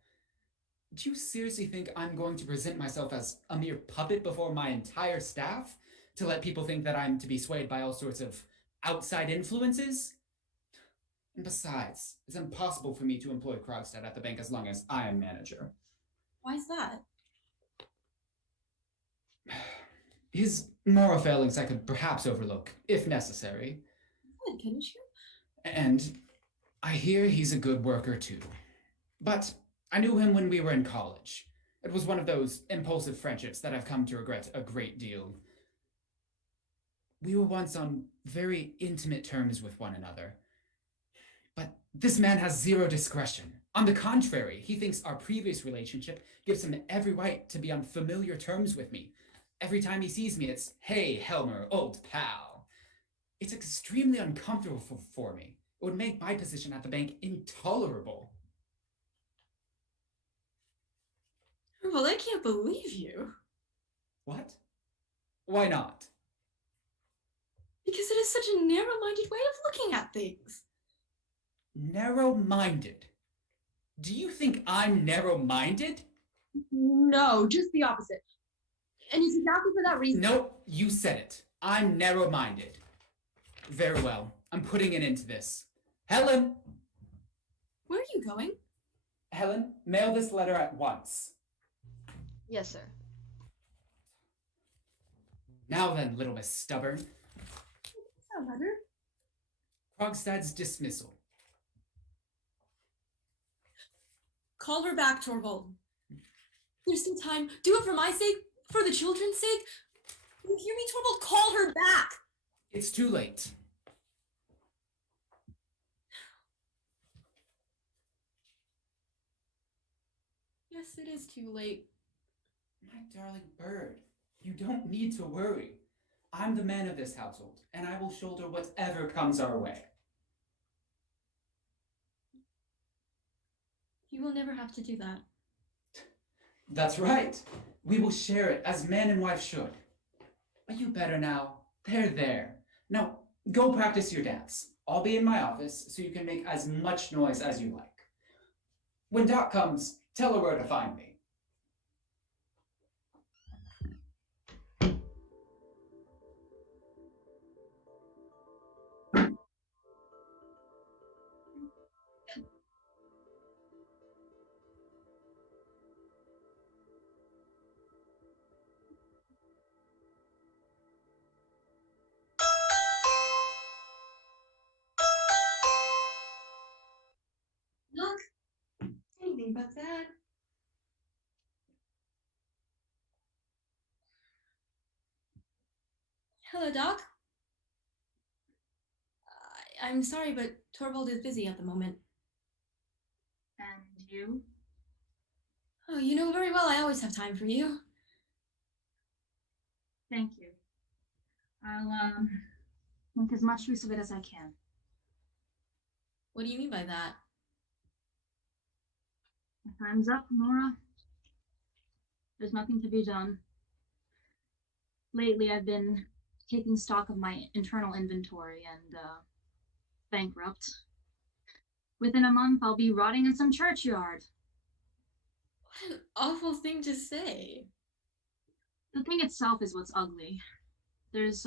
Do you seriously think I'm going to present myself as a mere puppet before my entire staff? to let people think that I'm to be swayed by all sorts of outside influences. And besides, it's impossible for me to employ Krogstad at the bank as long as I am manager. Why is that? His moral failings I could perhaps overlook, if necessary. Good, couldn't you? And I hear he's a good worker too. But I knew him when we were in college. It was one of those impulsive friendships that I've come to regret a great deal. We were once on very intimate terms with one another. But this man has zero discretion. On the contrary, he thinks our previous relationship gives him every right to be on familiar terms with me. Every time he sees me, it's, "Hey, Helmer, old pal." It's extremely uncomfortable for me. It would make my position at the bank intolerable. Well, I can't believe you. What? Why not? Because it is such a narrow-minded way of looking at things. Narrow-minded? Do you think I'm narrow-minded? No, just the opposite. And it's exactly for that reason. Nope, you said it. I'm narrow-minded. Very well. I'm putting an end to this. Helen! Where are you going? Helen, mail this letter at once. Yes, sir. Now then, little Miss Stubborn. What's that letter? Krogstad's dismissal. Call her back, Torvald. There's still time. Do it for my sake, for the children's sake. You hear me, Torvald? Call her back. It's too late. Yes, it is too late. My darling bird, you don't need to worry. I'm the man of this household, and I will shoulder whatever comes our way. You will never have to do that. That's right. We will share it as man and wife should. Are you better now? There. Now, go practice your dance. I'll be in my office so you can make as much noise as you like. When Doc comes, tell her where to find me. Look, anything but that. Hello, Doc. I'm sorry, but Torvald is busy at the moment. And you? Oh, you know very well I always have time for you. Thank you. I'll make as much use of it as I can. What do you mean by that? My time's up, Nora. There's nothing to be done. Lately, I've been taking stock of my internal inventory and, bankrupt. Within a month, I'll be rotting in some churchyard. What an awful thing to say. The thing itself is what's ugly. There's,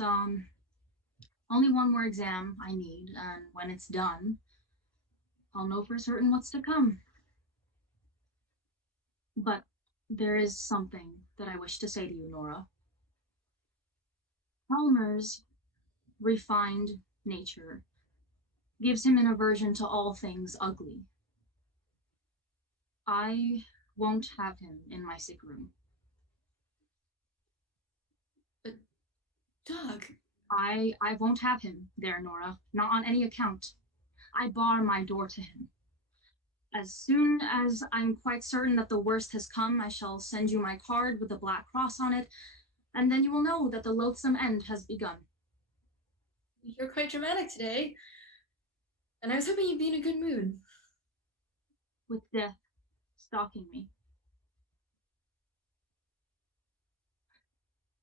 only one more exam I need, and when it's done, I'll know for certain what's to come. But there is something that I wish to say to you, Nora. Helmer's refined nature gives him an aversion to all things ugly. I won't have him in my sick room. But, Doug... I won't have him there, Nora. Not on any account. I bar my door to him. As soon as I'm quite certain that the worst has come, I shall send you my card with a black cross on it, and then you will know that the loathsome end has begun. You're quite dramatic today. And I was hoping you'd be in a good mood. With death stalking me.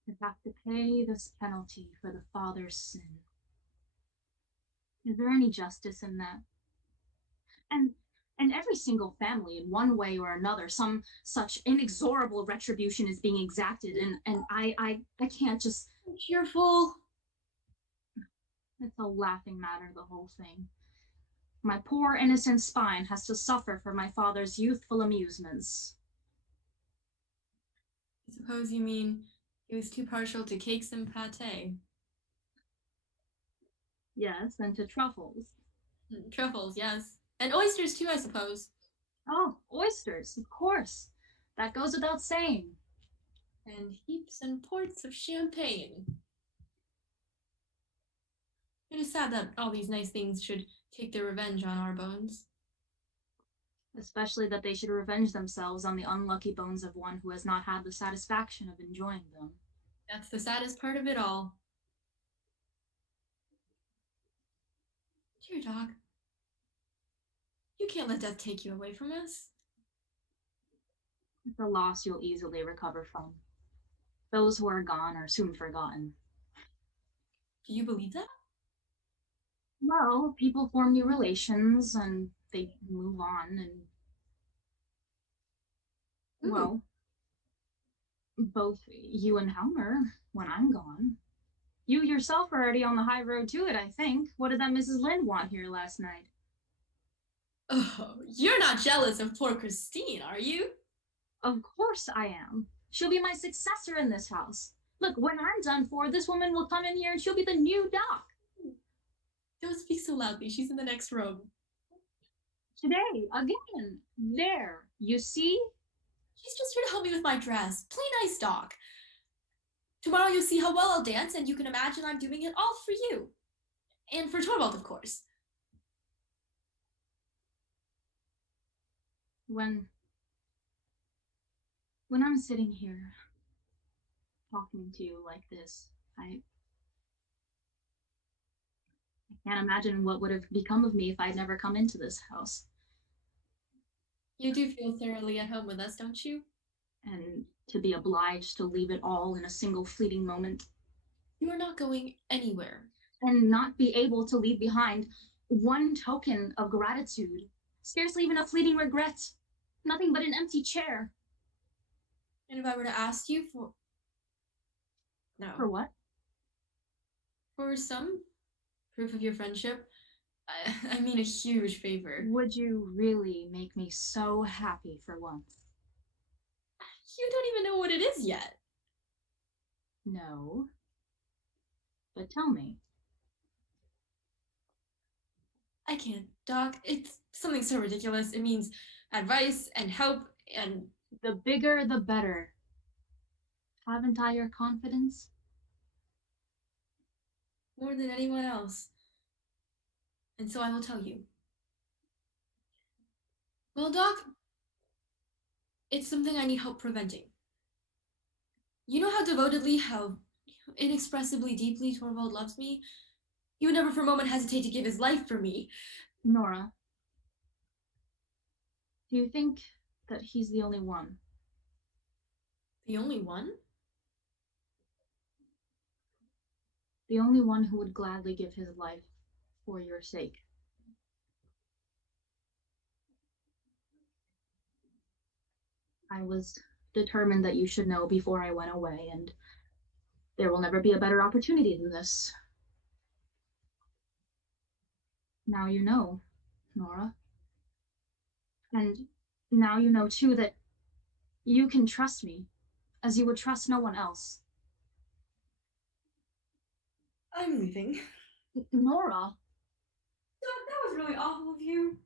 I have to pay this penalty for the father's sin. Is there any justice in that? And every single family, in one way or another, some such inexorable retribution is being exacted, and I can't just cheerful. It's a laughing matter, the whole thing. My poor innocent spine has to suffer for my father's youthful amusements. I suppose you mean he was too partial to cakes and pâté. Yes, and to truffles. Truffles, yes. And oysters too, I suppose. Oh, oysters, of course. That goes without saying. And heaps and ports of champagne. It is sad that all these nice things should take their revenge on our bones. Especially that they should revenge themselves on the unlucky bones of one who has not had the satisfaction of enjoying them. That's the saddest part of it all. Dear dog, you can't let death take you away from us. It's a loss you'll easily recover from. Those who are gone are soon forgotten. Do you believe that? Well, people form new relations and they move on and... Well, both you and Helmer, when I'm gone. You yourself are already on the high road to it, I think. What did that Mrs. Lind want here last night? Oh, you're not jealous of poor Christine, are you? Of course I am. She'll be my successor in this house. Look, when I'm done for, this woman will come in here and she'll be the new doc. Don't speak so loudly. She's in the next room. Today, again. There. You see? She's just here to help me with my dress. Play nice, Doc. Tomorrow you'll see how well I'll dance, and you can imagine I'm doing it all for you. And for Torvald, of course. When I'm sitting here talking to you like this, I can't imagine what would have become of me if I'd never come into this house. You do feel thoroughly at home with us, don't you? And to be obliged to leave it all in a single fleeting moment. You are not going anywhere. And not be able to leave behind one token of gratitude, scarcely even a fleeting regret, nothing but an empty chair. And if I were to ask you for... No. For what? For some proof of your friendship. I mean a huge favor. Would you really make me so happy for once? You don't even know what it is yet. No. But tell me. I can't, Doc. It's something so ridiculous. It means advice and help and... The bigger, the better. Haven't I your confidence? More than anyone else. And so I will tell you. Well, Doc, it's something I need help preventing. You know how devotedly, how inexpressibly deeply Torvald loves me? He would never for a moment hesitate to give his life for me. Nora, do you think that he's the only one? The only one? The only one who would gladly give his life for your sake. I was determined that you should know before I went away, and there will never be a better opportunity than this. Now you know, Nora. And now you know, too, that you can trust me, as you would trust no one else. I'm leaving. Nora. That was really awful of you.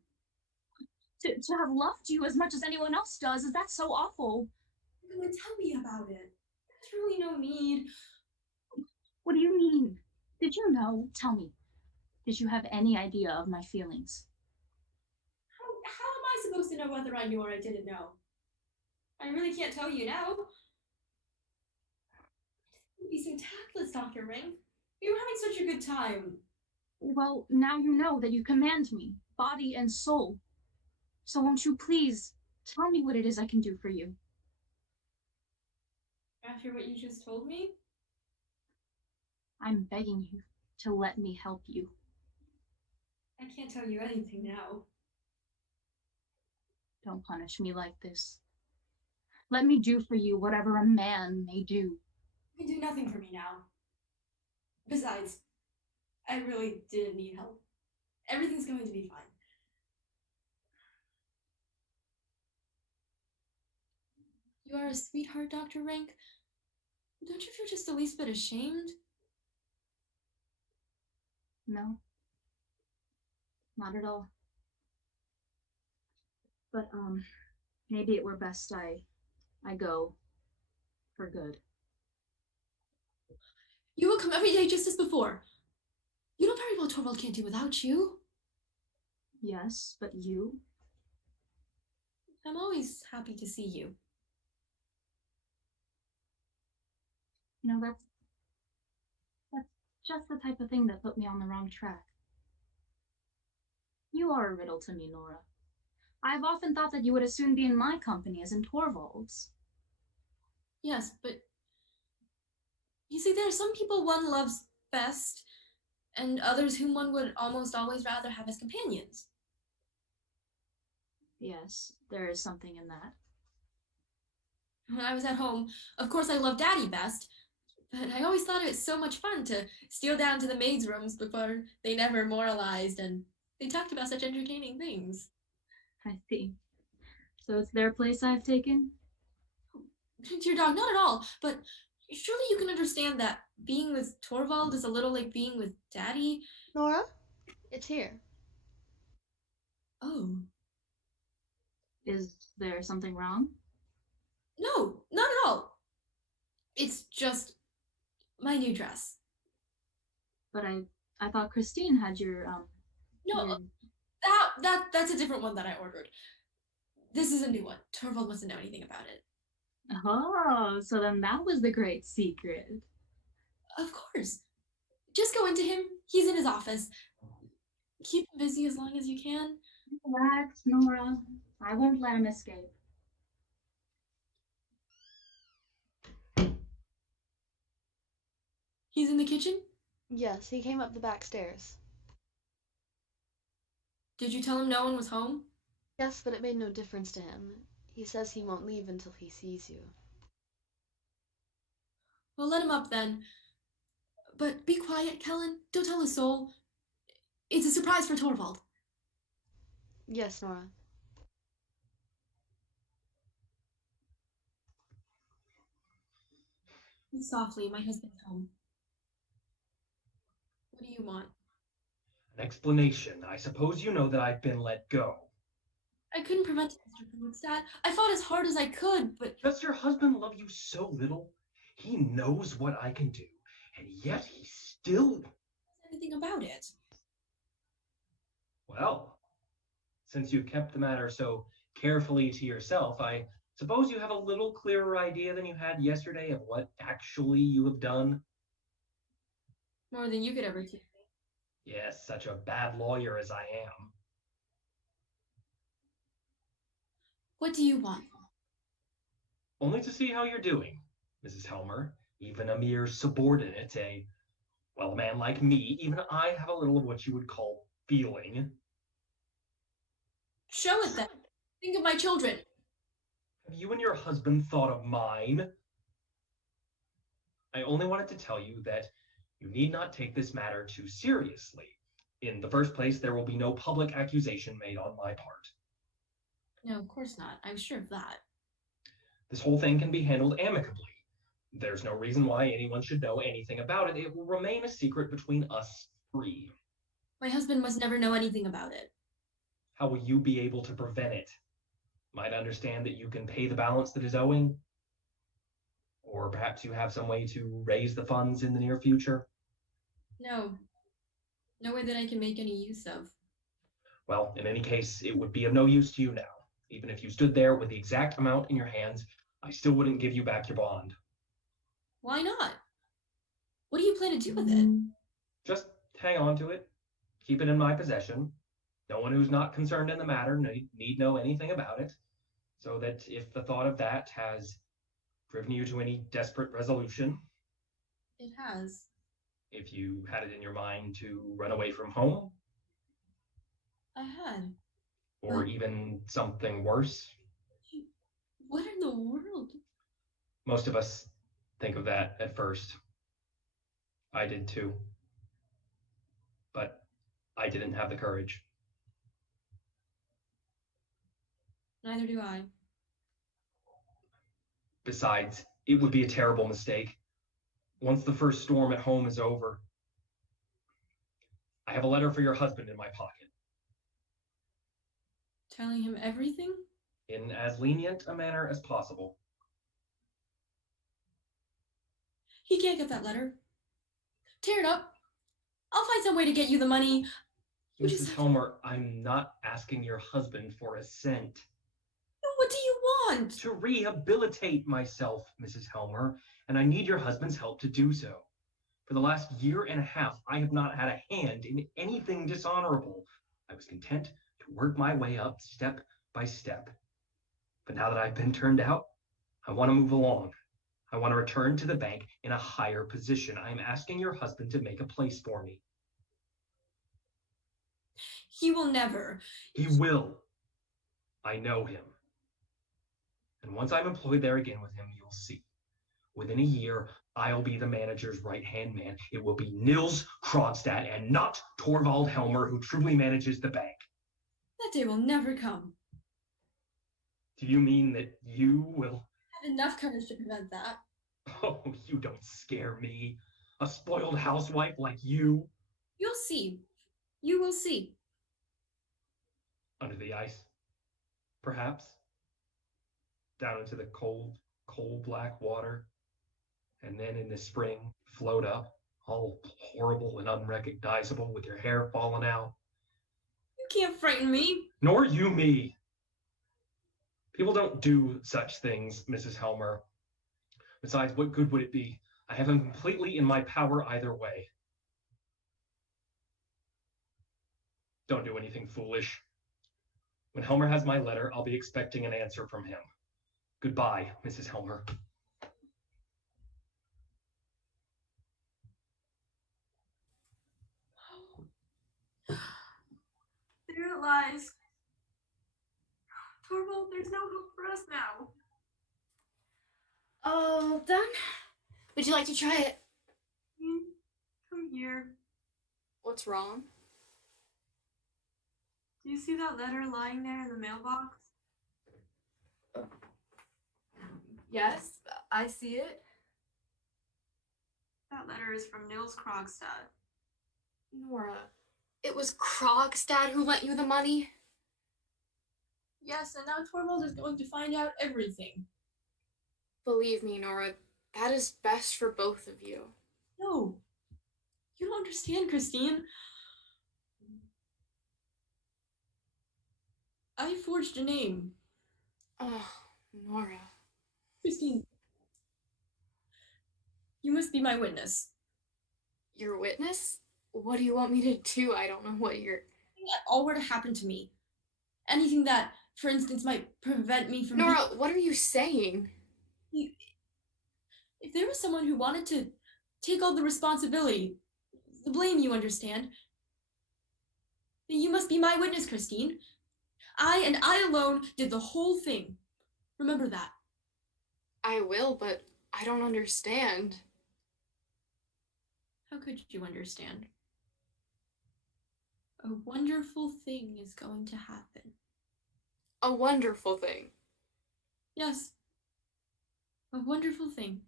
To have loved you as much as anyone else does, is that so awful? Tell me about it. There's really no need. What do you mean? Did you know? Tell me. Did you have any idea of my feelings? How am I supposed to know whether I knew or I didn't know? I really can't tell you now. It would be so tactless, Dr. Ring. We were having such a good time. Well, now you know that you command me, body and soul. So won't you please tell me what it is I can do for you? After what you just told me? I'm begging you to let me help you. I can't tell you anything now. Don't punish me like this. Let me do for you whatever a man may do. You can do nothing for me now. Besides, I really didn't need help. Everything's going to be fine. You are a sweetheart, Dr. Rank. Don't you feel just the least bit ashamed? No. Not at all. But, maybe it were best I go for good. You will come every day just as before. You know very well Torvald can't do without you. Yes, but you? I'm always happy to see you. You know, that's just the type of thing that put me on the wrong track. You are a riddle to me, Nora. I've often thought that you would as soon be in my company as in Torvald's. Yes, but you see, there are some people one loves best, and others whom one would almost always rather have as companions. Yes, there is something in that. When I was at home, of course I loved Daddy best, but I always thought it was so much fun to steal down to the maids' rooms before they never moralized and they talked about such entertaining things. I see. So it's their place I've taken? Dear dog, not at all, but surely you can understand that being with Torvald is a little like being with Daddy. Nora, it's here. Oh. Is there something wrong? No, not at all. It's just my new dress. But I thought Christine had your, No, your... that's a different one that I ordered. This is a new one. Torvald doesn't know anything about it. Oh, so then that was the great secret. Of course. Just go into him. He's in his office. Keep him busy as long as you can. Relax, Nora. I won't let him escape. He's in the kitchen? Yes, he came up the back stairs. Did you tell him no one was home? Yes, but it made no difference to him. He says he won't leave until he sees you. Well, let him up then. But be quiet, Kellen. Don't tell a soul. It's a surprise for Torvald. Yes, Nora. Softly, my husband's home. What do you want? An explanation. I suppose you know that I've been let go. I couldn't prevent it, Mr. Krogstad. I fought as hard as I could, but... Does your husband love you so little? He knows what I can do, and yet he still... anything about it. Well, since you've kept the matter so carefully to yourself, I suppose you have a little clearer idea than you had yesterday of what actually you have done? More than you could ever teach me. Yes, such a bad lawyer as I am. What do you want? Only to see how you're doing, Mrs. Helmer. Even a mere subordinate, well, a man like me, even I have a little of what you would call feeling. Show it then. Think of my children. Have you and your husband thought of mine? I only wanted to tell you that you need not take this matter too seriously. In the first place, there will be no public accusation made on my part. No, of course not. I'm sure of that. This whole thing can be handled amicably. There's no reason why anyone should know anything about it. It will remain a secret between us three. My husband must never know anything about it. How will you be able to prevent it? Might understand that you can pay the balance that is owing? Or perhaps you have some way to raise the funds in the near future? No. No way that I can make any use of. Well, in any case, it would be of no use to you now. Even if you stood there with the exact amount in your hands, I still wouldn't give you back your bond. Why not? What do you plan to do with it? Just hang on to it. Keep it in my possession. No one who's not concerned in the matter need know anything about it, so that if the thought of that has driven you to any desperate resolution... It has. If you had it in your mind to run away from home? I had. Or even something worse? What in the world? Most of us think of that at first. I did too. But I didn't have the courage. Neither do I. Besides, it would be a terrible mistake. Once the first storm at home is over, I have a letter for your husband in my pocket. Telling him everything? In as lenient a manner as possible. He can't get that letter. Tear it up. I'll find some way to get you the money. You Mrs. Helmer, I'm not asking your husband for a cent. What do you want? To rehabilitate myself, Mrs. Helmer, and I need your husband's help to do so. For the last year and a half, I have not had a hand in anything dishonorable. I was content to work my way up step by step. But now that I've been turned out, I want to move along. I want to return to the bank in a higher position. I am asking your husband to make a place for me. He will never. He will. I know him. And once I'm employed there again with him, you'll see. Within a year, I'll be the manager's right-hand man. It will be Nils Krogstad and not Torvald Helmer who truly manages the bank. That day will never come. Do you mean that you will? I have enough courage to prevent that. Oh, you don't scare me. A spoiled housewife like you. You'll see. You will see. Under the ice, perhaps. Down into the cold, coal black water. And then in the spring, float up, all horrible and unrecognizable with your hair falling out. You can't frighten me. Nor you me. People don't do such things, Mrs. Helmer. Besides, what good would it be? I have him completely in my power either way. Don't do anything foolish. When Helmer has my letter, I'll be expecting an answer from him. Goodbye, Mrs. Helmer. There it lies. Torvald, there's no hope for us now. All done? Would you like to try it? Come here. What's wrong? Do you see that letter lying there in the mailbox? Yes, I see it. That letter is from Nils Krogstad. Nora, it was Krogstad who lent you the money? Yes, and now Torvald is going to find out everything. Believe me, Nora, that is best for both of you. No. You don't understand, Christine. I forged a name. Oh, Nora. Christine, you must be my witness. Your witness? What do you want me to do? I don't know what you're... If all were to happen to me, anything that, for instance, might prevent me from... Nora, what are you saying? If there was someone who wanted to take all the responsibility, the blame, you understand, then you must be my witness, Christine. I and I alone did the whole thing. Remember that. I will, but I don't understand. How could you understand? A wonderful thing is going to happen. A wonderful thing. Yes. A wonderful thing.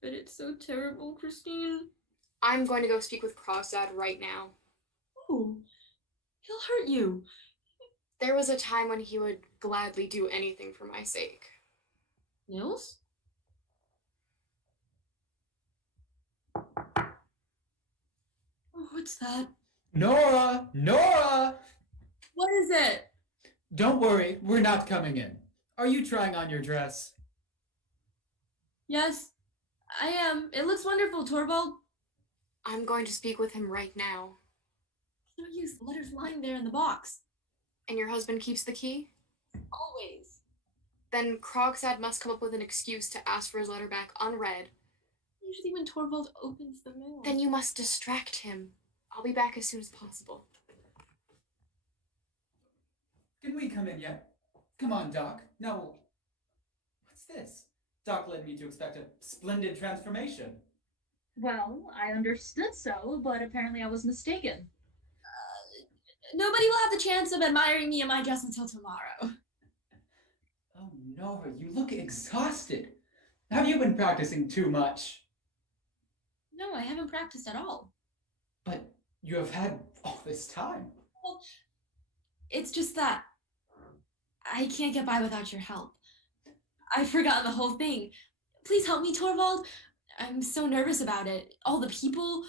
But it's so terrible, Christine. I'm going to go speak with Krogstad right now. Oh, he'll hurt you. There was a time when he would gladly do anything for my sake. Nils? Oh, what's that? Nora! Nora! What is it? Don't worry, we're not coming in. Are you trying on your dress? Yes, I am. It looks wonderful, Torvald. I'm going to speak with him right now. No use. The letter's lying there in the box. And your husband keeps the key? Always. Then Krogstad must come up with an excuse to ask for his letter back unread. Usually when Torvald opens the mail. Then you must distract him. I'll be back as soon as possible. Can we come in yet? Come on, Doc. No. What's this? Doc led me to expect a splendid transformation. Well, I understood so, but apparently I was mistaken. Nobody will have the chance of admiring me in my dress until tomorrow. Oh, Nora, you look exhausted. Have you been practicing too much? No, I haven't practiced at all. But you have had all this time. Well, it's just that I can't get by without your help. I've forgotten the whole thing. Please help me, Torvald. I'm so nervous about it. All the people.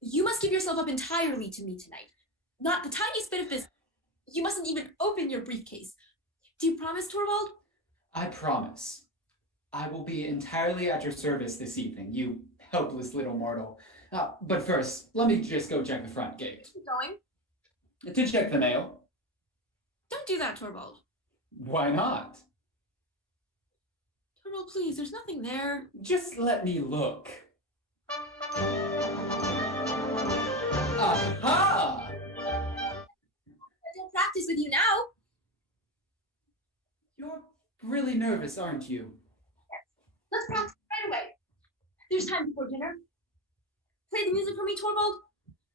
You must give yourself up entirely to me tonight. Not the tiniest bit of business. You mustn't even open your briefcase. Do you promise, Torvald? I promise. I will be entirely at your service this evening, you helpless little mortal. But first, let me just go check the front gate. Keep going. To check the mail. Don't do that, Torvald. Why not? Torvald, please, there's nothing there. Just let me look. Aha! I don't practice with you now. You're really nervous, aren't you? Let's practice right away. There's time before dinner. Play the music for me, Torvald,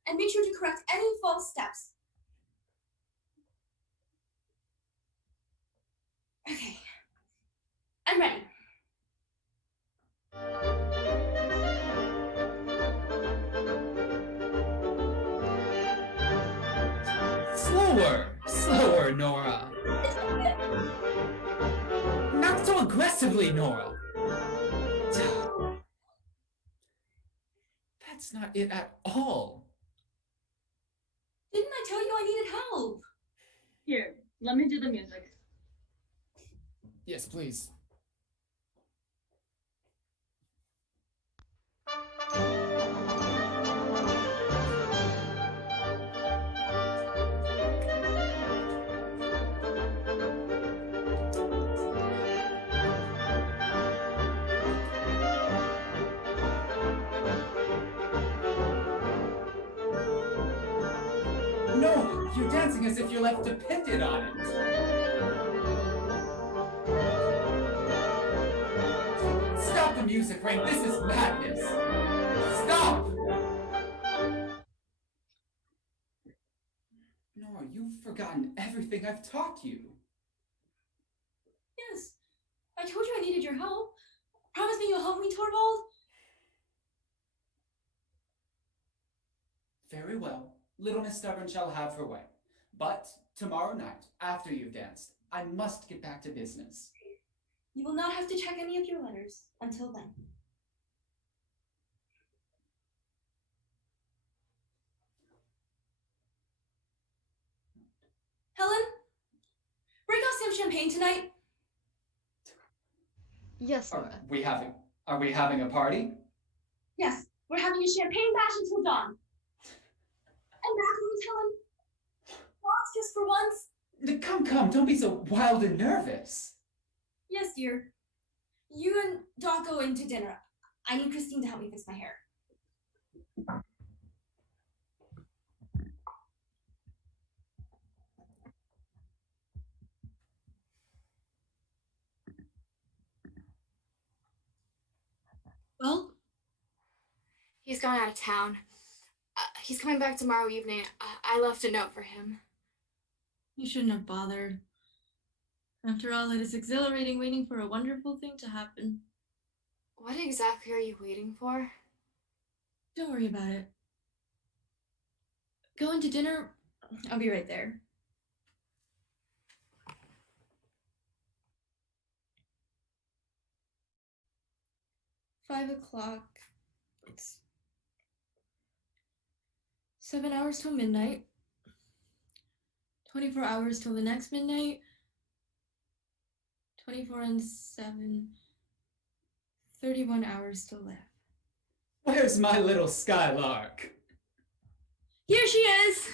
and make sure to correct any false steps. Okay. I'm ready. Slower, Nora. Not so aggressively, Nora. That's not it at all. Didn't I tell you I needed help? Here, let me do the music. Yes, please. No, you're dancing as if your life depended on it. Stop the music, Rain. This is madness. Stop! Nora, you've forgotten everything I've taught you. Yes. I told you I needed your help. Promise me you'll help me, Torvald? Very well. Little Miss Stubborn shall have her way. But tomorrow night, after you've danced, I must get back to business. You will not have to check any of your letters until then. Helen? Bring out some champagne tonight. Yes, Are Nora. we having a party? Yes, we're having a champagne bash until dawn. And afterwards, Helen, lots just for once. Come, don't be so wild and nervous. Yes, dear. You and Doc go in to dinner. I need Christine to help me fix my hair. Well? He's gone out of town. He's coming back tomorrow evening. I left a note for him. You shouldn't have bothered. After all, it is exhilarating waiting for a wonderful thing to happen. What exactly are you waiting for? Don't worry about it. Go into dinner. I'll be right there. $5:00. It's 7 hours till midnight. 24 hours till the next midnight. 24 and 7. 31 hours till left. Where's my little skylark? Here she is!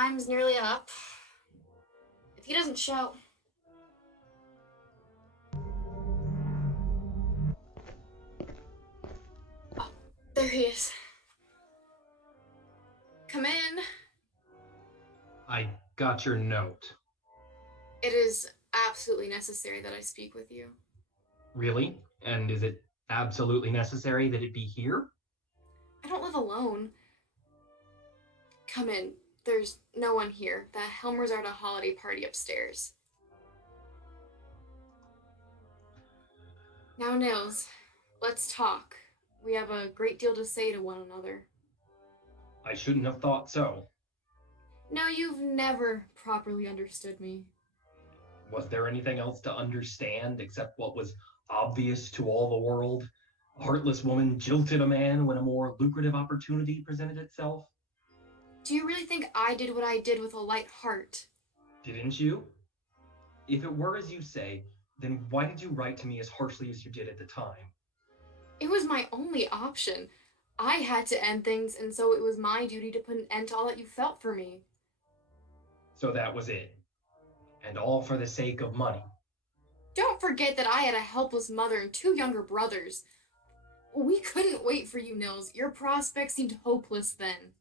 Time's nearly up. If he doesn't show... Oh, there he is. Come in. I got your note. It is absolutely necessary that I speak with you. Really? And is it absolutely necessary that it be here? I don't live alone. Come in. There's no one here. The Helmers are at a holiday party upstairs. Now, Nils, let's talk. We have a great deal to say to one another. I shouldn't have thought so. No, you've never properly understood me. Was there anything else to understand except what was obvious to all the world? A heartless woman jilted a man when a more lucrative opportunity presented itself? Do you really think I did what I did with a light heart? Didn't you? If it were as you say, then why did you write to me as harshly as you did at the time? It was my only option. I had to end things, and so it was my duty to put an end to all that you felt for me. So that was it. And all for the sake of money. Don't forget that I had a helpless mother and 2 younger brothers. We couldn't wait for you, Nils. Your prospects seemed hopeless then.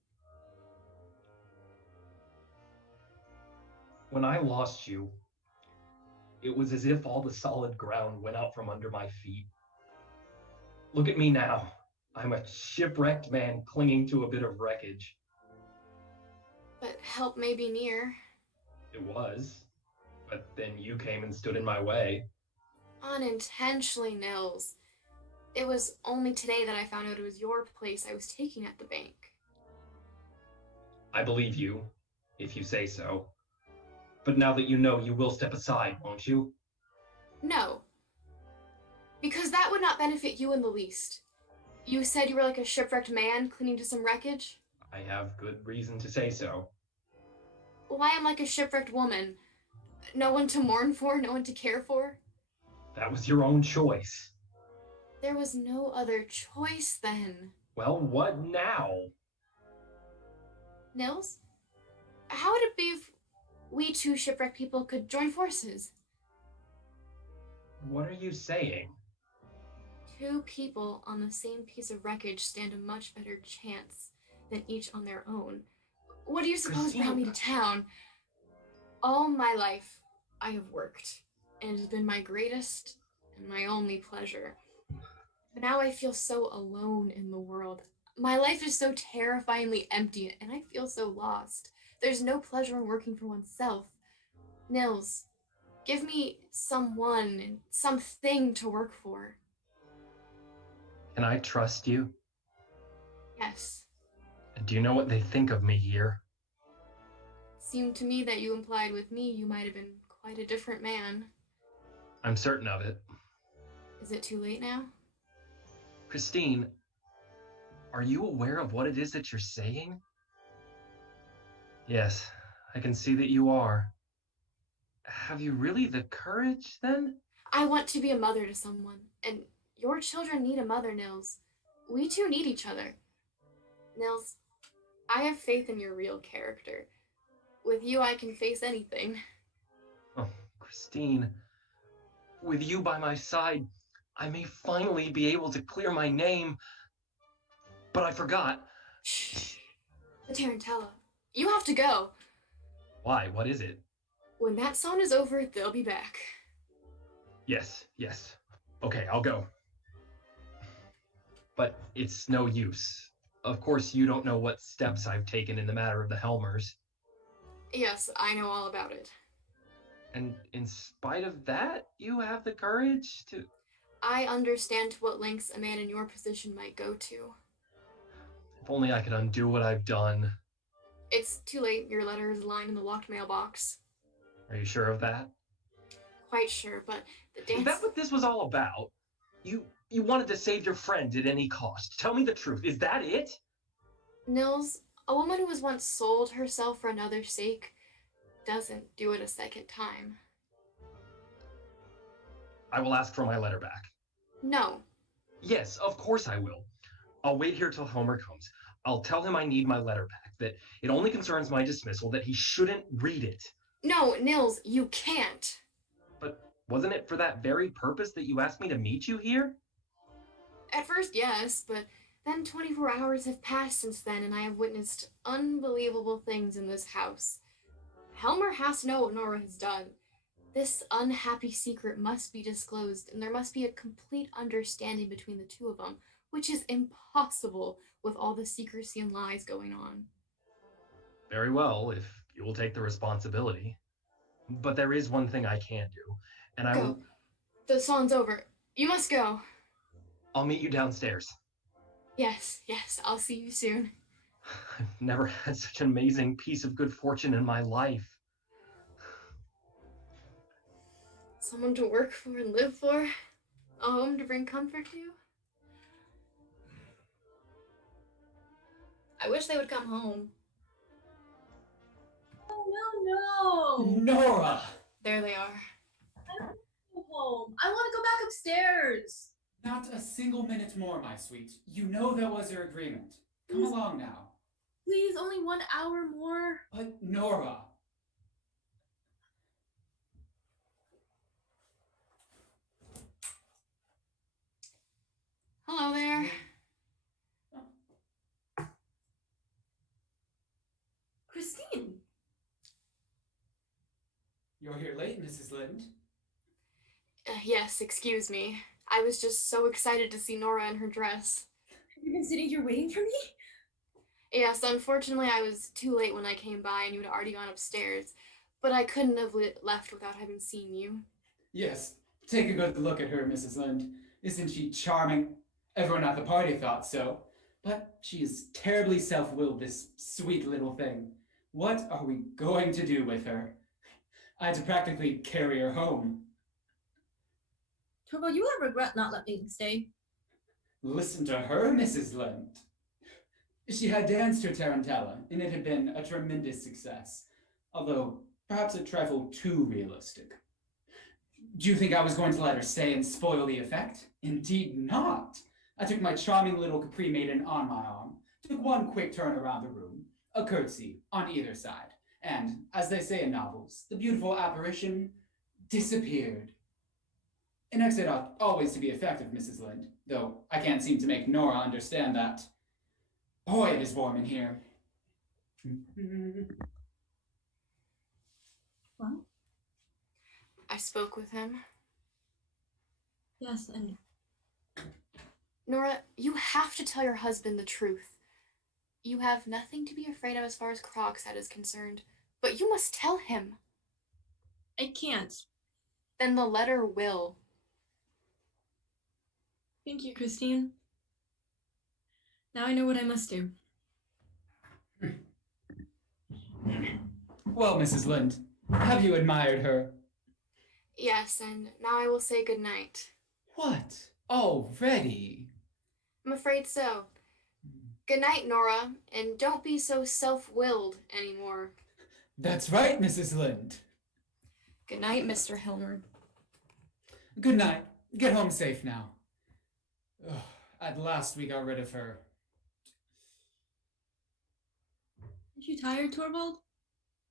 When I lost you, it was as if all the solid ground went out from under my feet. Look at me now. I'm a shipwrecked man clinging to a bit of wreckage. But help may be near. It was. But then you came and stood in my way. Unintentionally, Nils. It was only today that I found out it was your place I was taking at the bank. I believe you, if you say so. But now that you know, you will step aside, won't you? No. Because that would not benefit you in the least. You said you were like a shipwrecked man clinging to some wreckage? I have good reason to say so. Well, I am like a shipwrecked woman. No one to mourn for, no one to care for. That was your own choice. There was no other choice then. Well, what now? Nils? How would it be if we 2 shipwrecked people could join forces? What are you saying? 2 people on the same piece of wreckage stand a much better chance than each on their own. What do you suppose brought me to town? All my life, I have worked, and it has been my greatest and my only pleasure. But now I feel so alone in the world. My life is so terrifyingly empty, and I feel so lost. There's no pleasure in working for oneself. Nils, give me someone and something to work for. Can I trust you? Yes. Do you know what they think of me here? It seemed to me that you implied with me you might have been quite a different man. I'm certain of it. Is it too late now? Christine, are you aware of what it is that you're saying? Yes, I can see that you are. Have you really the courage, then? I want to be a mother to someone, and your children need a mother, Nils. We 2 need each other. Nils, I have faith in your real character. With you, I can face anything. Oh, Christine, with you by my side, I may finally be able to clear my name. But I forgot. Shh. The Tarantella. You have to go. Why? What is it? When that song is over, they'll be back. Yes. Okay, I'll go. But it's no use. Of course, you don't know what steps I've taken in the matter of the Helmers. Yes, I know all about it. And in spite of that, you have the courage to... I understand to what lengths a man in your position might go to. If only I could undo what I've done. It's too late. Your letter is lying in the locked mailbox. Are you sure of that? Quite sure, but the dance... Is that what this was all about? You wanted to save your friend at any cost. Tell me the truth. Is that it? Nils, a woman who was once sold herself for another's sake doesn't do it a second time. I will ask for my letter back. No. Yes, of course I will. I'll wait here till Homer comes. I'll tell him I need my letter back, that it only concerns my dismissal, that he shouldn't read it. No, Nils, you can't. But wasn't it for that very purpose that you asked me to meet you here? At first, yes, but then 24 hours have passed since then, and I have witnessed unbelievable things in this house. Helmer has to know what Nora has done. This unhappy secret must be disclosed, and there must be a complete understanding between the two of them, which is impossible with all the secrecy and lies going on. Very well, if you will take the responsibility. But there is one thing I can do, and I will... Go. The song's over. You must go. I'll meet you downstairs. Yes, I'll see you soon. I've never had such an amazing piece of good fortune in my life. Someone to work for and live for. A home to bring comfort to. I wish they would come home. Oh, no. Nora! There they are. I don't want to go home. I want to go back upstairs. Not a single minute more, my sweet. You know that was our agreement. Come along now. Please, only 1 hour more. But Nora! Hello there. Christine. You're here late, Mrs. Lind. Yes, excuse me. I was just so excited to see Nora in her dress. Have you been sitting here waiting for me? Yes, unfortunately I was too late when I came by and you had already gone upstairs, but I couldn't have left without having seen you. Yes, take a good look at her, Mrs. Lind. Isn't she charming? Everyone at the party thought so. But she is terribly self-willed, this sweet little thing. What are we going to do with her? I had to practically carry her home. Torvald, you will regret not letting me stay. Listen to her, Mrs. Lind. She had danced her tarantella, and it had been a tremendous success, although perhaps a trifle too realistic. Do you think I was going to let her stay and spoil the effect? Indeed not. I took my charming little Capri maiden on my arm, took one quick turn around the room, a curtsy on either side, and, as they say in novels, the beautiful apparition disappeared. An exit ought always to be effective, Mrs. Lind, though I can't seem to make Nora understand that. Boy, it is warm in here. Well? I spoke with him. Yes, and... Nora, you have to tell your husband the truth. You have nothing to be afraid of as far as Krogstad is concerned, but you must tell him. I can't. Then the letter will. Thank you, Christine. Now I know what I must do. Well, Mrs. Lind, have you admired her? Yes, and now I will say good night. What? Already? I'm afraid so. Good night, Nora, and don't be so self-willed anymore. That's right, Mrs. Lind. Good night, Mr. Helmer. Good night. Get home safe now. Ugh, at last we got rid of her. Aren't you tired, Torvald?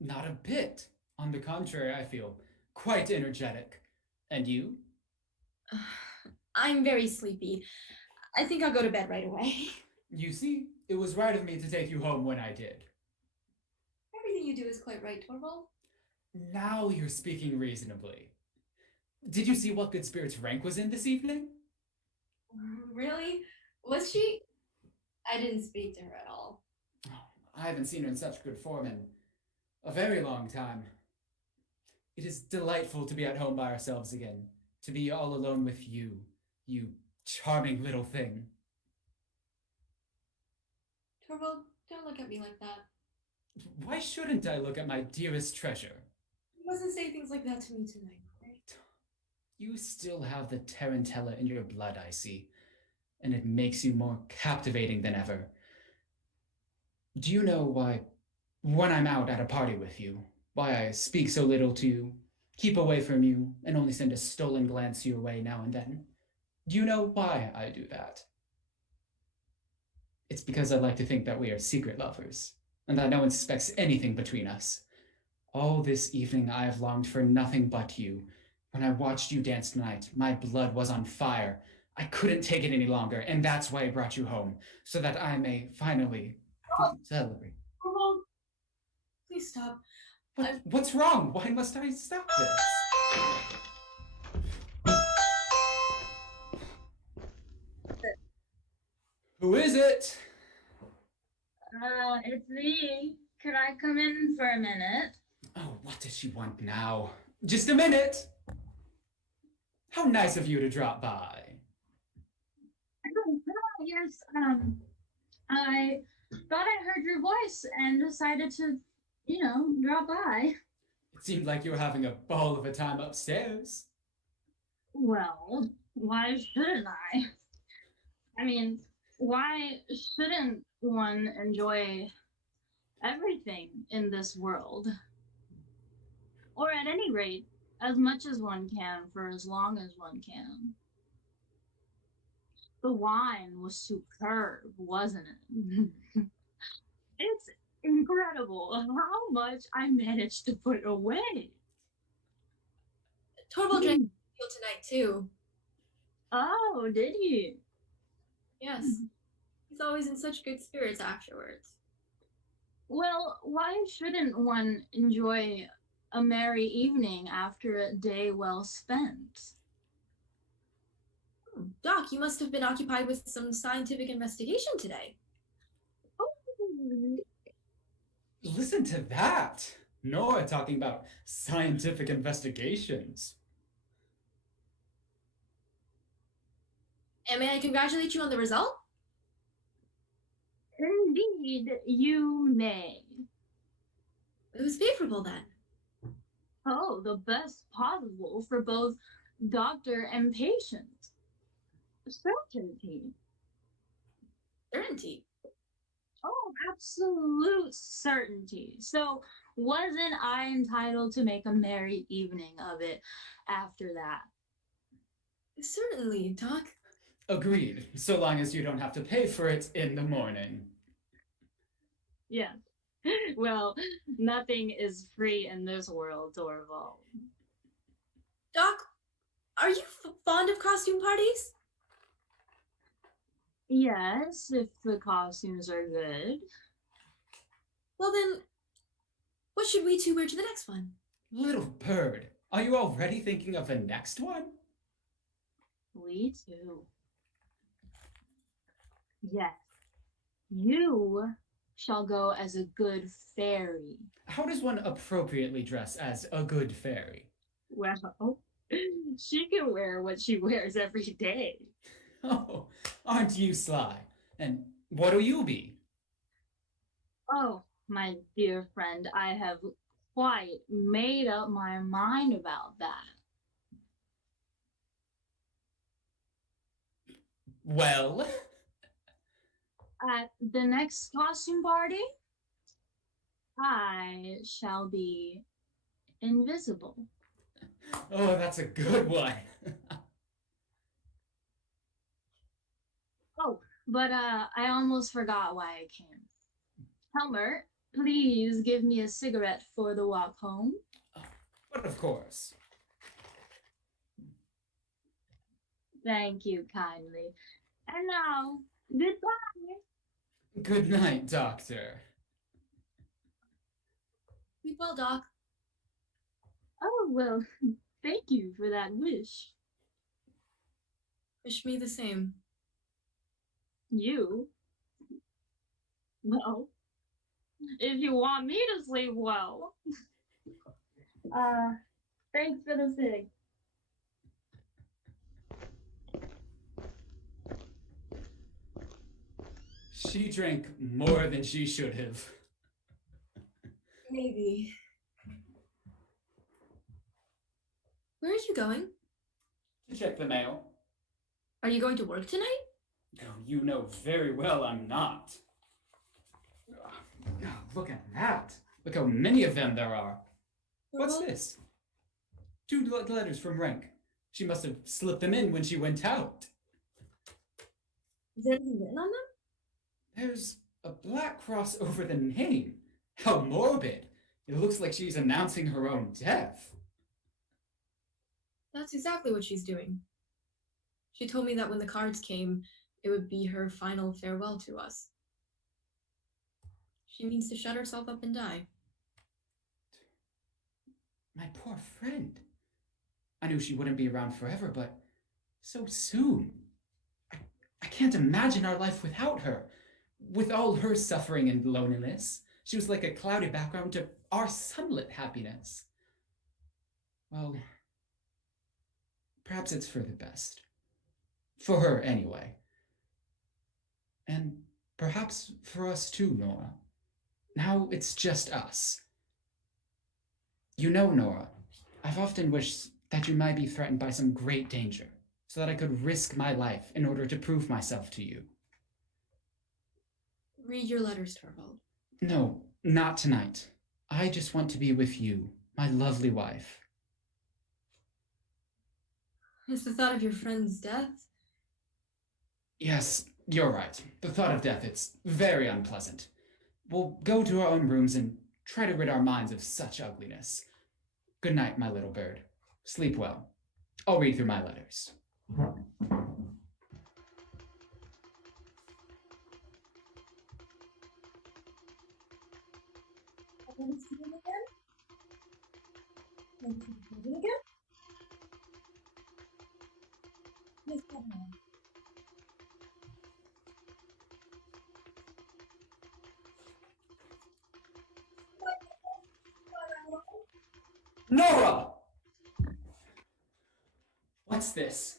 Not a bit. On the contrary, I feel quite energetic. And you? I'm very sleepy. I think I'll go to bed right away. You see, it was right of me to take you home when I did. Everything you do is quite right, Torvald. Now you're speaking reasonably. Did you see what good spirits Rank was in this evening? Really? Was she? I didn't speak to her at all. I haven't seen her in such good form in a very long time. It is delightful to be at home by ourselves again, to be all alone with you, you charming little thing. Torvald, don't look at me like that. Why shouldn't I look at my dearest treasure? You mustn't say things like that to me tonight, right? You still have the tarantella in your blood, I see, and it makes you more captivating than ever. Do you know why, when I'm out at a party with you, why I speak so little to you, keep away from you, and only send a stolen glance your way now and then? Do you know why I do that? It's because I like to think that we are secret lovers, and that no one suspects anything between us. All this evening I have longed for nothing but you. When I watched you dance tonight, my blood was on fire. I couldn't take it any longer, and that's why I brought you home, so that I may finally celebrate. Torvald, please stop. What's wrong? Why must I stop this? Who is it? It's me. Could I come in for a minute? Oh, what does she want now? Just a minute! How nice of you to drop by. Yes, I thought I heard your voice and decided to, drop by. It seemed like you were having a ball of a time upstairs. Well, why shouldn't I? I mean, why shouldn't one enjoy everything in this world? Or at any rate, as much as one can for as long as one can. The wine was superb, wasn't it? It's incredible how much I managed to put away. Torvald drank tequila tonight too. Oh, did he? Yes. He's always in such good spirits afterwards. Well, why shouldn't one enjoy a merry evening after a day well spent? Doc, you must have been occupied with some scientific investigation today. Oh. Listen to that! Nora talking about scientific investigations. And may I congratulate you on the result? Indeed, you may. It was favorable then. Oh, the best possible for both doctor and patient. Certainty. Certainty. Oh, absolute certainty. So, wasn't I entitled to make a merry evening of it after that? Certainly, Doc. Agreed, so long as you don't have to pay for it in the morning. Yes. Well, nothing is free in this world, Torvald. Doc, are you fond of costume parties? Yes, if the costumes are good. Well then, what should we two wear to the next one? Little bird, are you already thinking of the next one? We too. Yes. You shall go as a good fairy. How does one appropriately dress as a good fairy? Well, she can wear what she wears every day. Oh, aren't you sly? And what'll you be? Oh, my dear friend, I have quite made up my mind about that. Well? At the next costume party, I shall be invisible. Oh, that's a good one. Oh, but I almost forgot why I came. Helmer, please give me a cigarette for the walk home. But of course. Thank you kindly. And now, goodbye. Good night, Doctor. Sleep well, Doc. Oh, well, thank you for that wish. Wish me the same. You? Well, if you want me to sleep well. Thanks for the cig. She drank more than she should have. Maybe. Where are you going? To check the mail. Are you going to work tonight? Oh, you know very well I'm not. Oh, look at that. Look how many of them there are. What's this? 2 letters from Rank. She must have slipped them in when she went out. Is there anything written on them? There's a black cross over the name. How morbid. It looks like she's announcing her own death. That's exactly what she's doing. She told me that when the cards came, it would be her final farewell to us. She means to shut herself up and die. My poor friend. I knew she wouldn't be around forever, but so soon. I can't imagine our life without her. With all her suffering and loneliness, she was like a cloudy background to our sunlit happiness. Well, perhaps it's for the best. For her, anyway. And perhaps for us too, Nora. Now it's just us. You know, Nora, I've often wished that you might be threatened by some great danger, so that I could risk my life in order to prove myself to you. Read your letters, Torvald. No, not tonight. I just want to be with you, my lovely wife. Is the thought of your friend's death? Yes, you're right. The thought of death, it's very unpleasant. We'll go to our own rooms and try to rid our minds of such ugliness. Good night, my little bird. Sleep well. I'll read through my letters. Nora! What's this?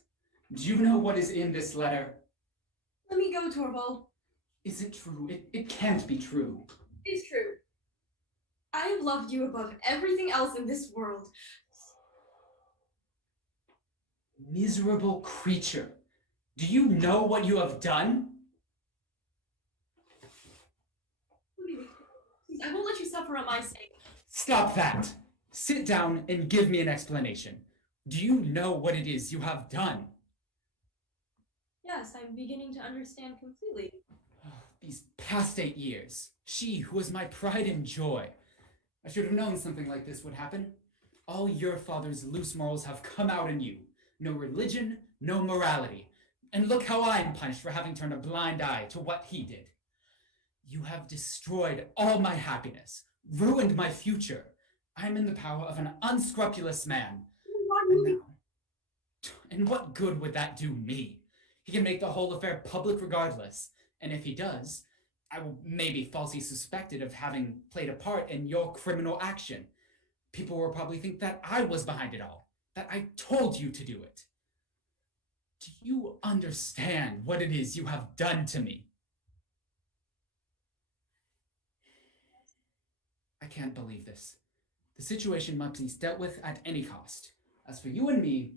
Do you know what is in this letter? Let me go, Torvald. Is it true? It can't be true. It's true. I have loved you above everything else in this world. Miserable creature. Do you know what you have done? I won't let you suffer on my sake. Stop that. Sit down and give me an explanation. Do you know what it is you have done? Yes, I'm beginning to understand completely. These past 8 years, she who was my pride and joy. I should have known something like this would happen. All your father's loose morals have come out in you. No religion, no morality. And look how I am punished for having turned a blind eye to what he did. You have destroyed all my happiness, ruined my future. I'm in the power of an unscrupulous man. And what good would that do me? He can make the whole affair public regardless. And if he does, I will maybe falsely suspected of having played a part in your criminal action. People will probably think that I was behind it all, that I told you to do it. Do you understand what it is you have done to me? I can't believe this. The situation must be dealt with at any cost. As for you and me,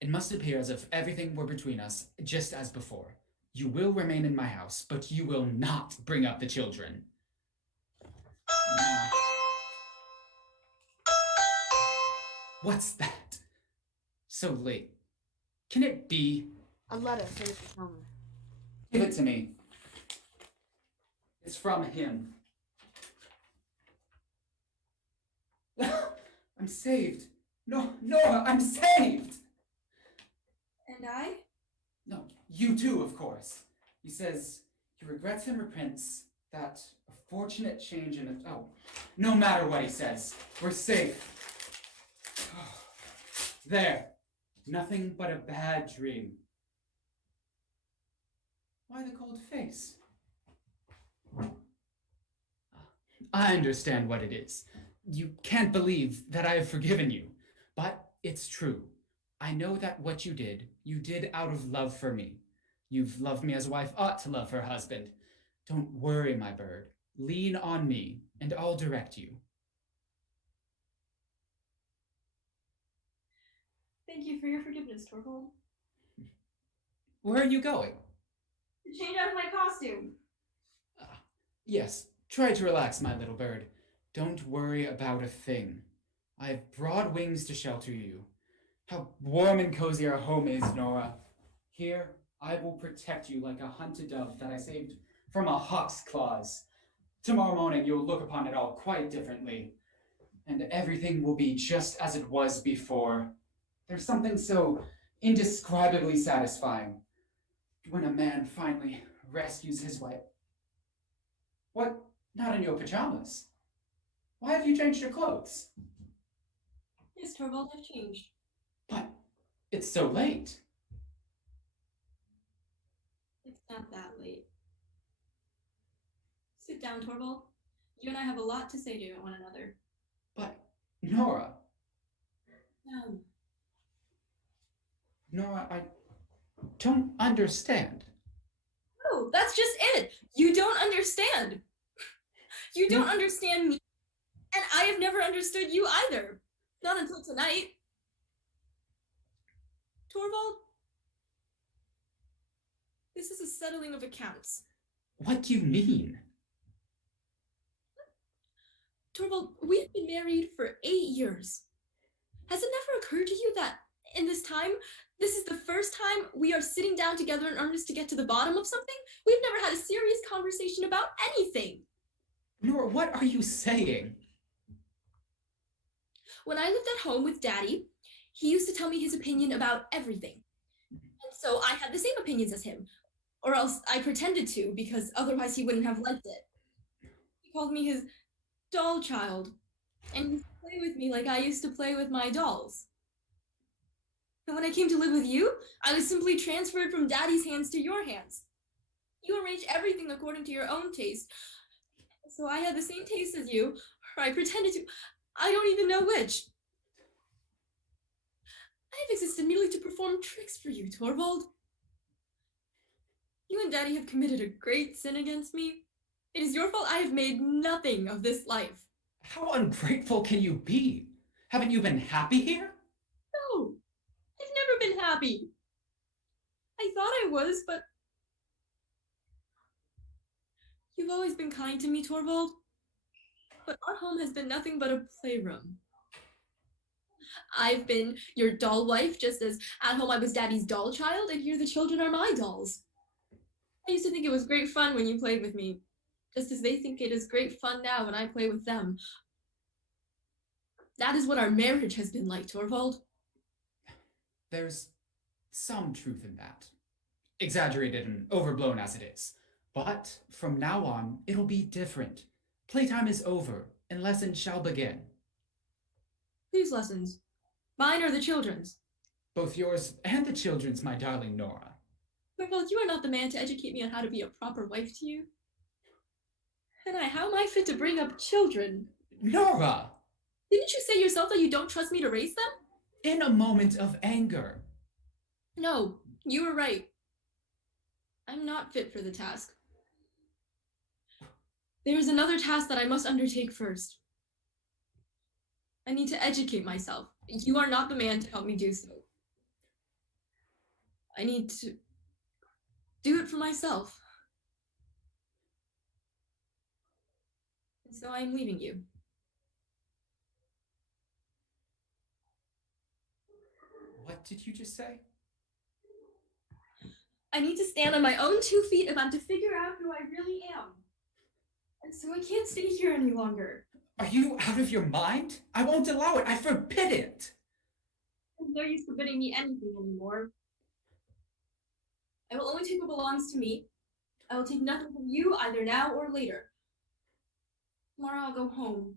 it must appear as if everything were between us just as before. You will remain in my house, but you will not bring up the children. Now, what's that? So late. Can it be? A letter from Mrs. Hamman. Give it to me. It's from him. I'm saved. No, Nora, I'm saved! And I? No, you too, of course. He says he regrets and repents that a fortunate change in it. Oh, no matter what he says, we're safe. There. Nothing but a bad dream. Why the cold face? I understand what it is. You can't believe that I have forgiven you, but it's true. I know that what you did out of love for me. You've loved me as a wife ought to love her husband. Don't worry, my bird. Lean on me, and I'll direct you. Thank you for your forgiveness, Torvald. Where are you going? To change out of my costume. Yes, try to relax, my little bird. Don't worry about a thing. I have broad wings to shelter you. How warm and cozy our home is, Nora. Here, I will protect you like a hunted dove that I saved from a hawk's claws. Tomorrow morning you'll look upon it all quite differently, and everything will be just as it was before. There's something so indescribably satisfying when a man finally rescues his wife. What? Not in your pajamas? Why have you changed your clothes? Yes, Torvald, I've changed. But it's so late. It's not that late. Sit down, Torvald. You and I have a lot to say to one another. But, Nora. No. Nora, I don't understand. No, that's just it. You don't understand. You don't understand me, and I have never understood you either. Not until tonight. Torvald, this is a settling of accounts. What do you mean? Torvald, we've been married for 8 years. Has it never occurred to you that in this time, this is the first time we are sitting down together in earnest to get to the bottom of something? We've never had a serious conversation about anything. Nora, what are you saying? When I lived at home with Daddy, he used to tell me his opinion about everything. And so I had the same opinions as him, or else I pretended to, because otherwise he wouldn't have liked it. He called me his doll child, and he used to play with me like I used to play with my dolls. And when I came to live with you, I was simply transferred from Daddy's hands to your hands. You arranged everything according to your own taste. So I had the same taste as you, or I pretended to. I don't even know which. I have existed merely to perform tricks for you, Torvald. You and Daddy have committed a great sin against me. It is your fault I have made nothing of this life. How ungrateful can you be? Haven't you been happy here? No, I've never been happy. I thought I was, but you've always been kind to me, Torvald. But our home has been nothing but a playroom. I've been your doll wife, just as at home I was Daddy's doll child, and here the children are my dolls. I used to think it was great fun when you played with me, just as they think it is great fun now when I play with them. That is what our marriage has been like, Torvald. There's some truth in that. Exaggerated and overblown as it is. But from now on, it'll be different. Playtime is over, and lessons shall begin. Whose lessons? Mine or the children's? Both yours and the children's, my darling Nora. Torvald, you are not the man to educate me on how to be a proper wife to you. And how am I fit to bring up children? Nora! Didn't you say yourself that you don't trust me to raise them? In a moment of anger. No, you were right. I'm not fit for the task. There is another task that I must undertake first. I need to educate myself. You are not the man to help me do so. I need to do it for myself. And so I am leaving you. What did you just say? I need to stand on my own 2 feet if I'm to figure out who I really am. And so I can't stay here any longer. Are you out of your mind? I won't allow it. I forbid it. There's no use forbidding me anything anymore. I will only take what belongs to me. I will take nothing from you either now or later. Tomorrow I'll go home.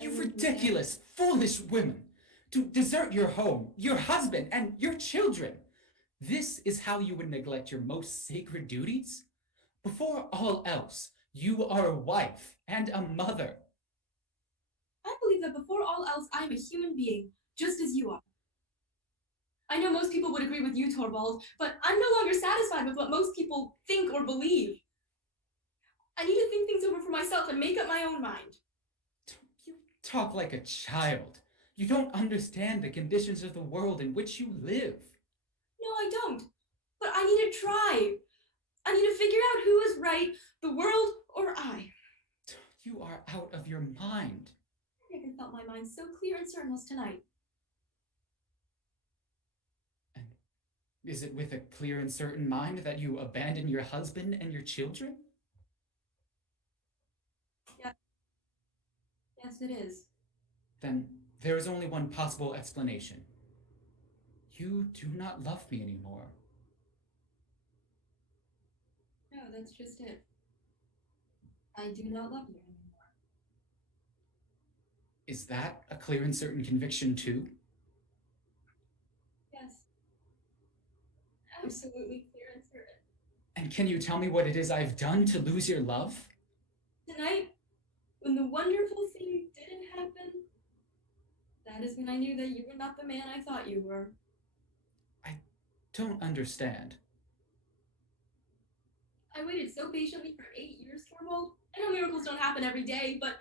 You ridiculous, foolish women. To desert your home, your husband, and your children. This is how you would neglect your most sacred duties? Before all else, you are a wife and a mother. I believe that before all else, I am a human being, just as you are. I know most people would agree with you, Torvald, but I'm no longer satisfied with what most people think or believe. I need to think things over for myself and make up my own mind. You talk like a child. You don't understand the conditions of the world in which you live. No, I don't. But I need to try. I need to figure out who is right, the world or I. You are out of your mind. I never felt my mind so clear and certain as tonight. And is it with a clear and certain mind that you abandon your husband and your children? Yes, it is. Then there is only one possible explanation. You do not love me anymore. No, that's just it. I do not love you anymore. Is that a clear and certain conviction too? Yes. Absolutely clear and certain. And can you tell me what it is I've done to lose your love? Tonight, when the wonderful thing didn't happen, that is when I knew that you were not the man I thought you were. I don't understand. I waited so patiently for 8 years, Torvald. I know miracles don't happen every day, but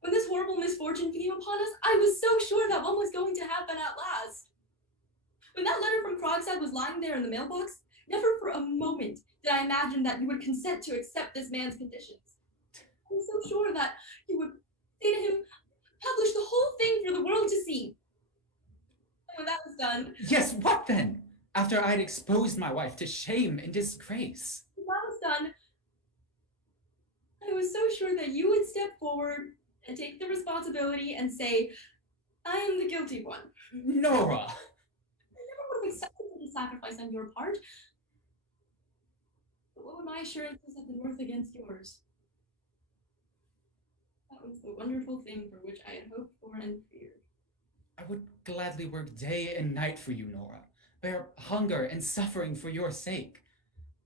when this horrible misfortune came upon us, I was so sure that one was going to happen at last. When that letter from Krogstad was lying there in the mailbox, never for a moment did I imagine that you would consent to accept this man's conditions. I was so sure that you would say to him, publish the whole thing for the world to see. And when that was done, Yes, what then? After I'd exposed my wife to shame and disgrace. when that was done, I was so sure that you would step forward and take the responsibility and say, I am the guilty one. Nora! I never would have accepted such a sacrifice on your part. But what would my assurances have been worth against yours? That was the wonderful thing for which I had hoped for and feared. I would gladly work day and night for you, Nora, bear hunger and suffering for your sake.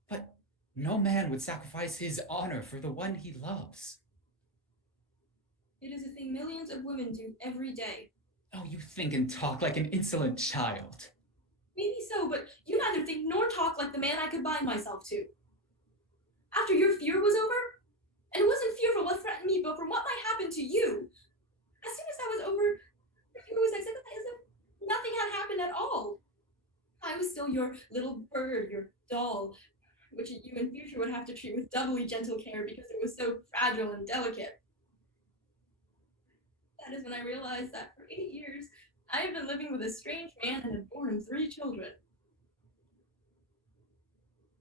But no man would sacrifice his honor for the one he loves. It is a thing millions of women do every day. Oh, you think and talk like an insolent child. Maybe so, but you neither think nor talk like the man I could bind myself to. After your fear was over, and it wasn't fear for what threatened me, but from what might happen to you, as soon as that was over, it was as if nothing had happened at all. I was still your little bird, your doll, which you in future would have to treat with doubly gentle care because it was so fragile and delicate. That is when I realized that for 8 years, I have been living with a strange man and have borne 3 children.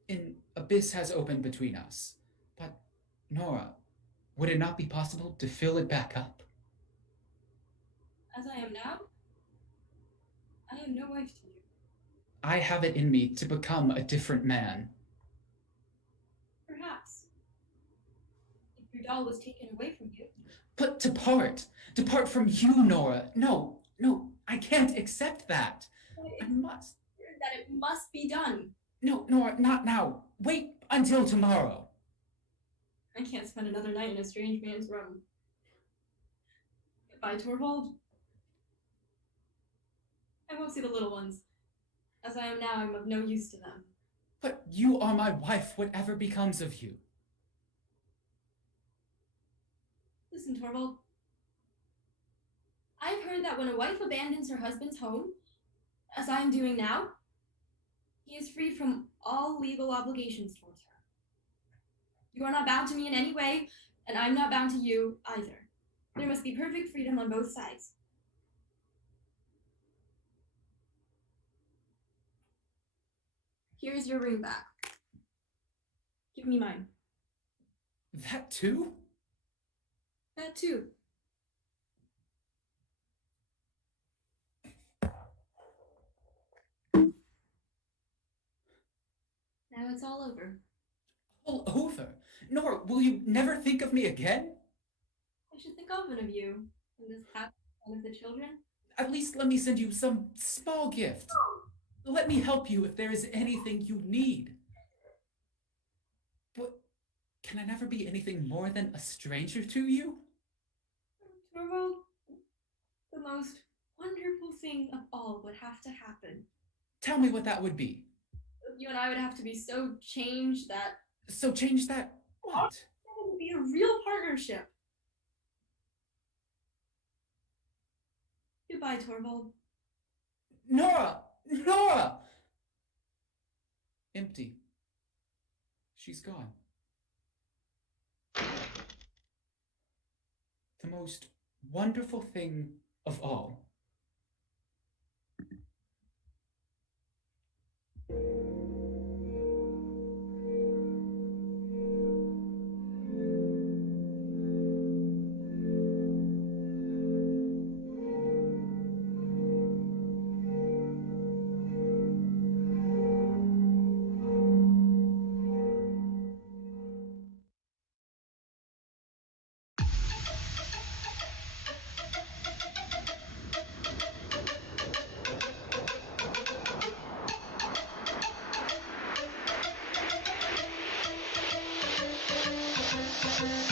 An abyss has opened between us. But, Nora, would it not be possible to fill it back up? As I am now, I am no wife to you. I have it in me to become a different man. Perhaps. If your doll was taken away from you. But depart from you, Nora. No, I can't accept that. I must. That it must be done. No, Nora, not now. Wait until tomorrow. I can't spend another night in a strange man's room. Goodbye, Torvald. I won't see the little ones. As I am now, I'm of no use to them. But you are my wife, whatever becomes of you. Listen, Torvald. I've heard that when a wife abandons her husband's home, as I am doing now, he is free from all legal obligations towards her. You are not bound to me in any way, and I'm not bound to you either. There must be perfect freedom on both sides. Here's your ring back. Give me mine. That too? That too. Now it's all over. All over? Nora, will you never think of me again? I should think often of you and this happy one of the children. At least let me send you some small gift. Let me help you if there is anything you need. But can I never be anything more than a stranger to you? Torvald, the most wonderful thing of all would have to happen. Tell me what that would be. You and I would have to be so changed that So change that what? it would be a real partnership. Goodbye, Torvald. Nora! Nora! Empty. She's gone. The most wonderful thing of all. Bye.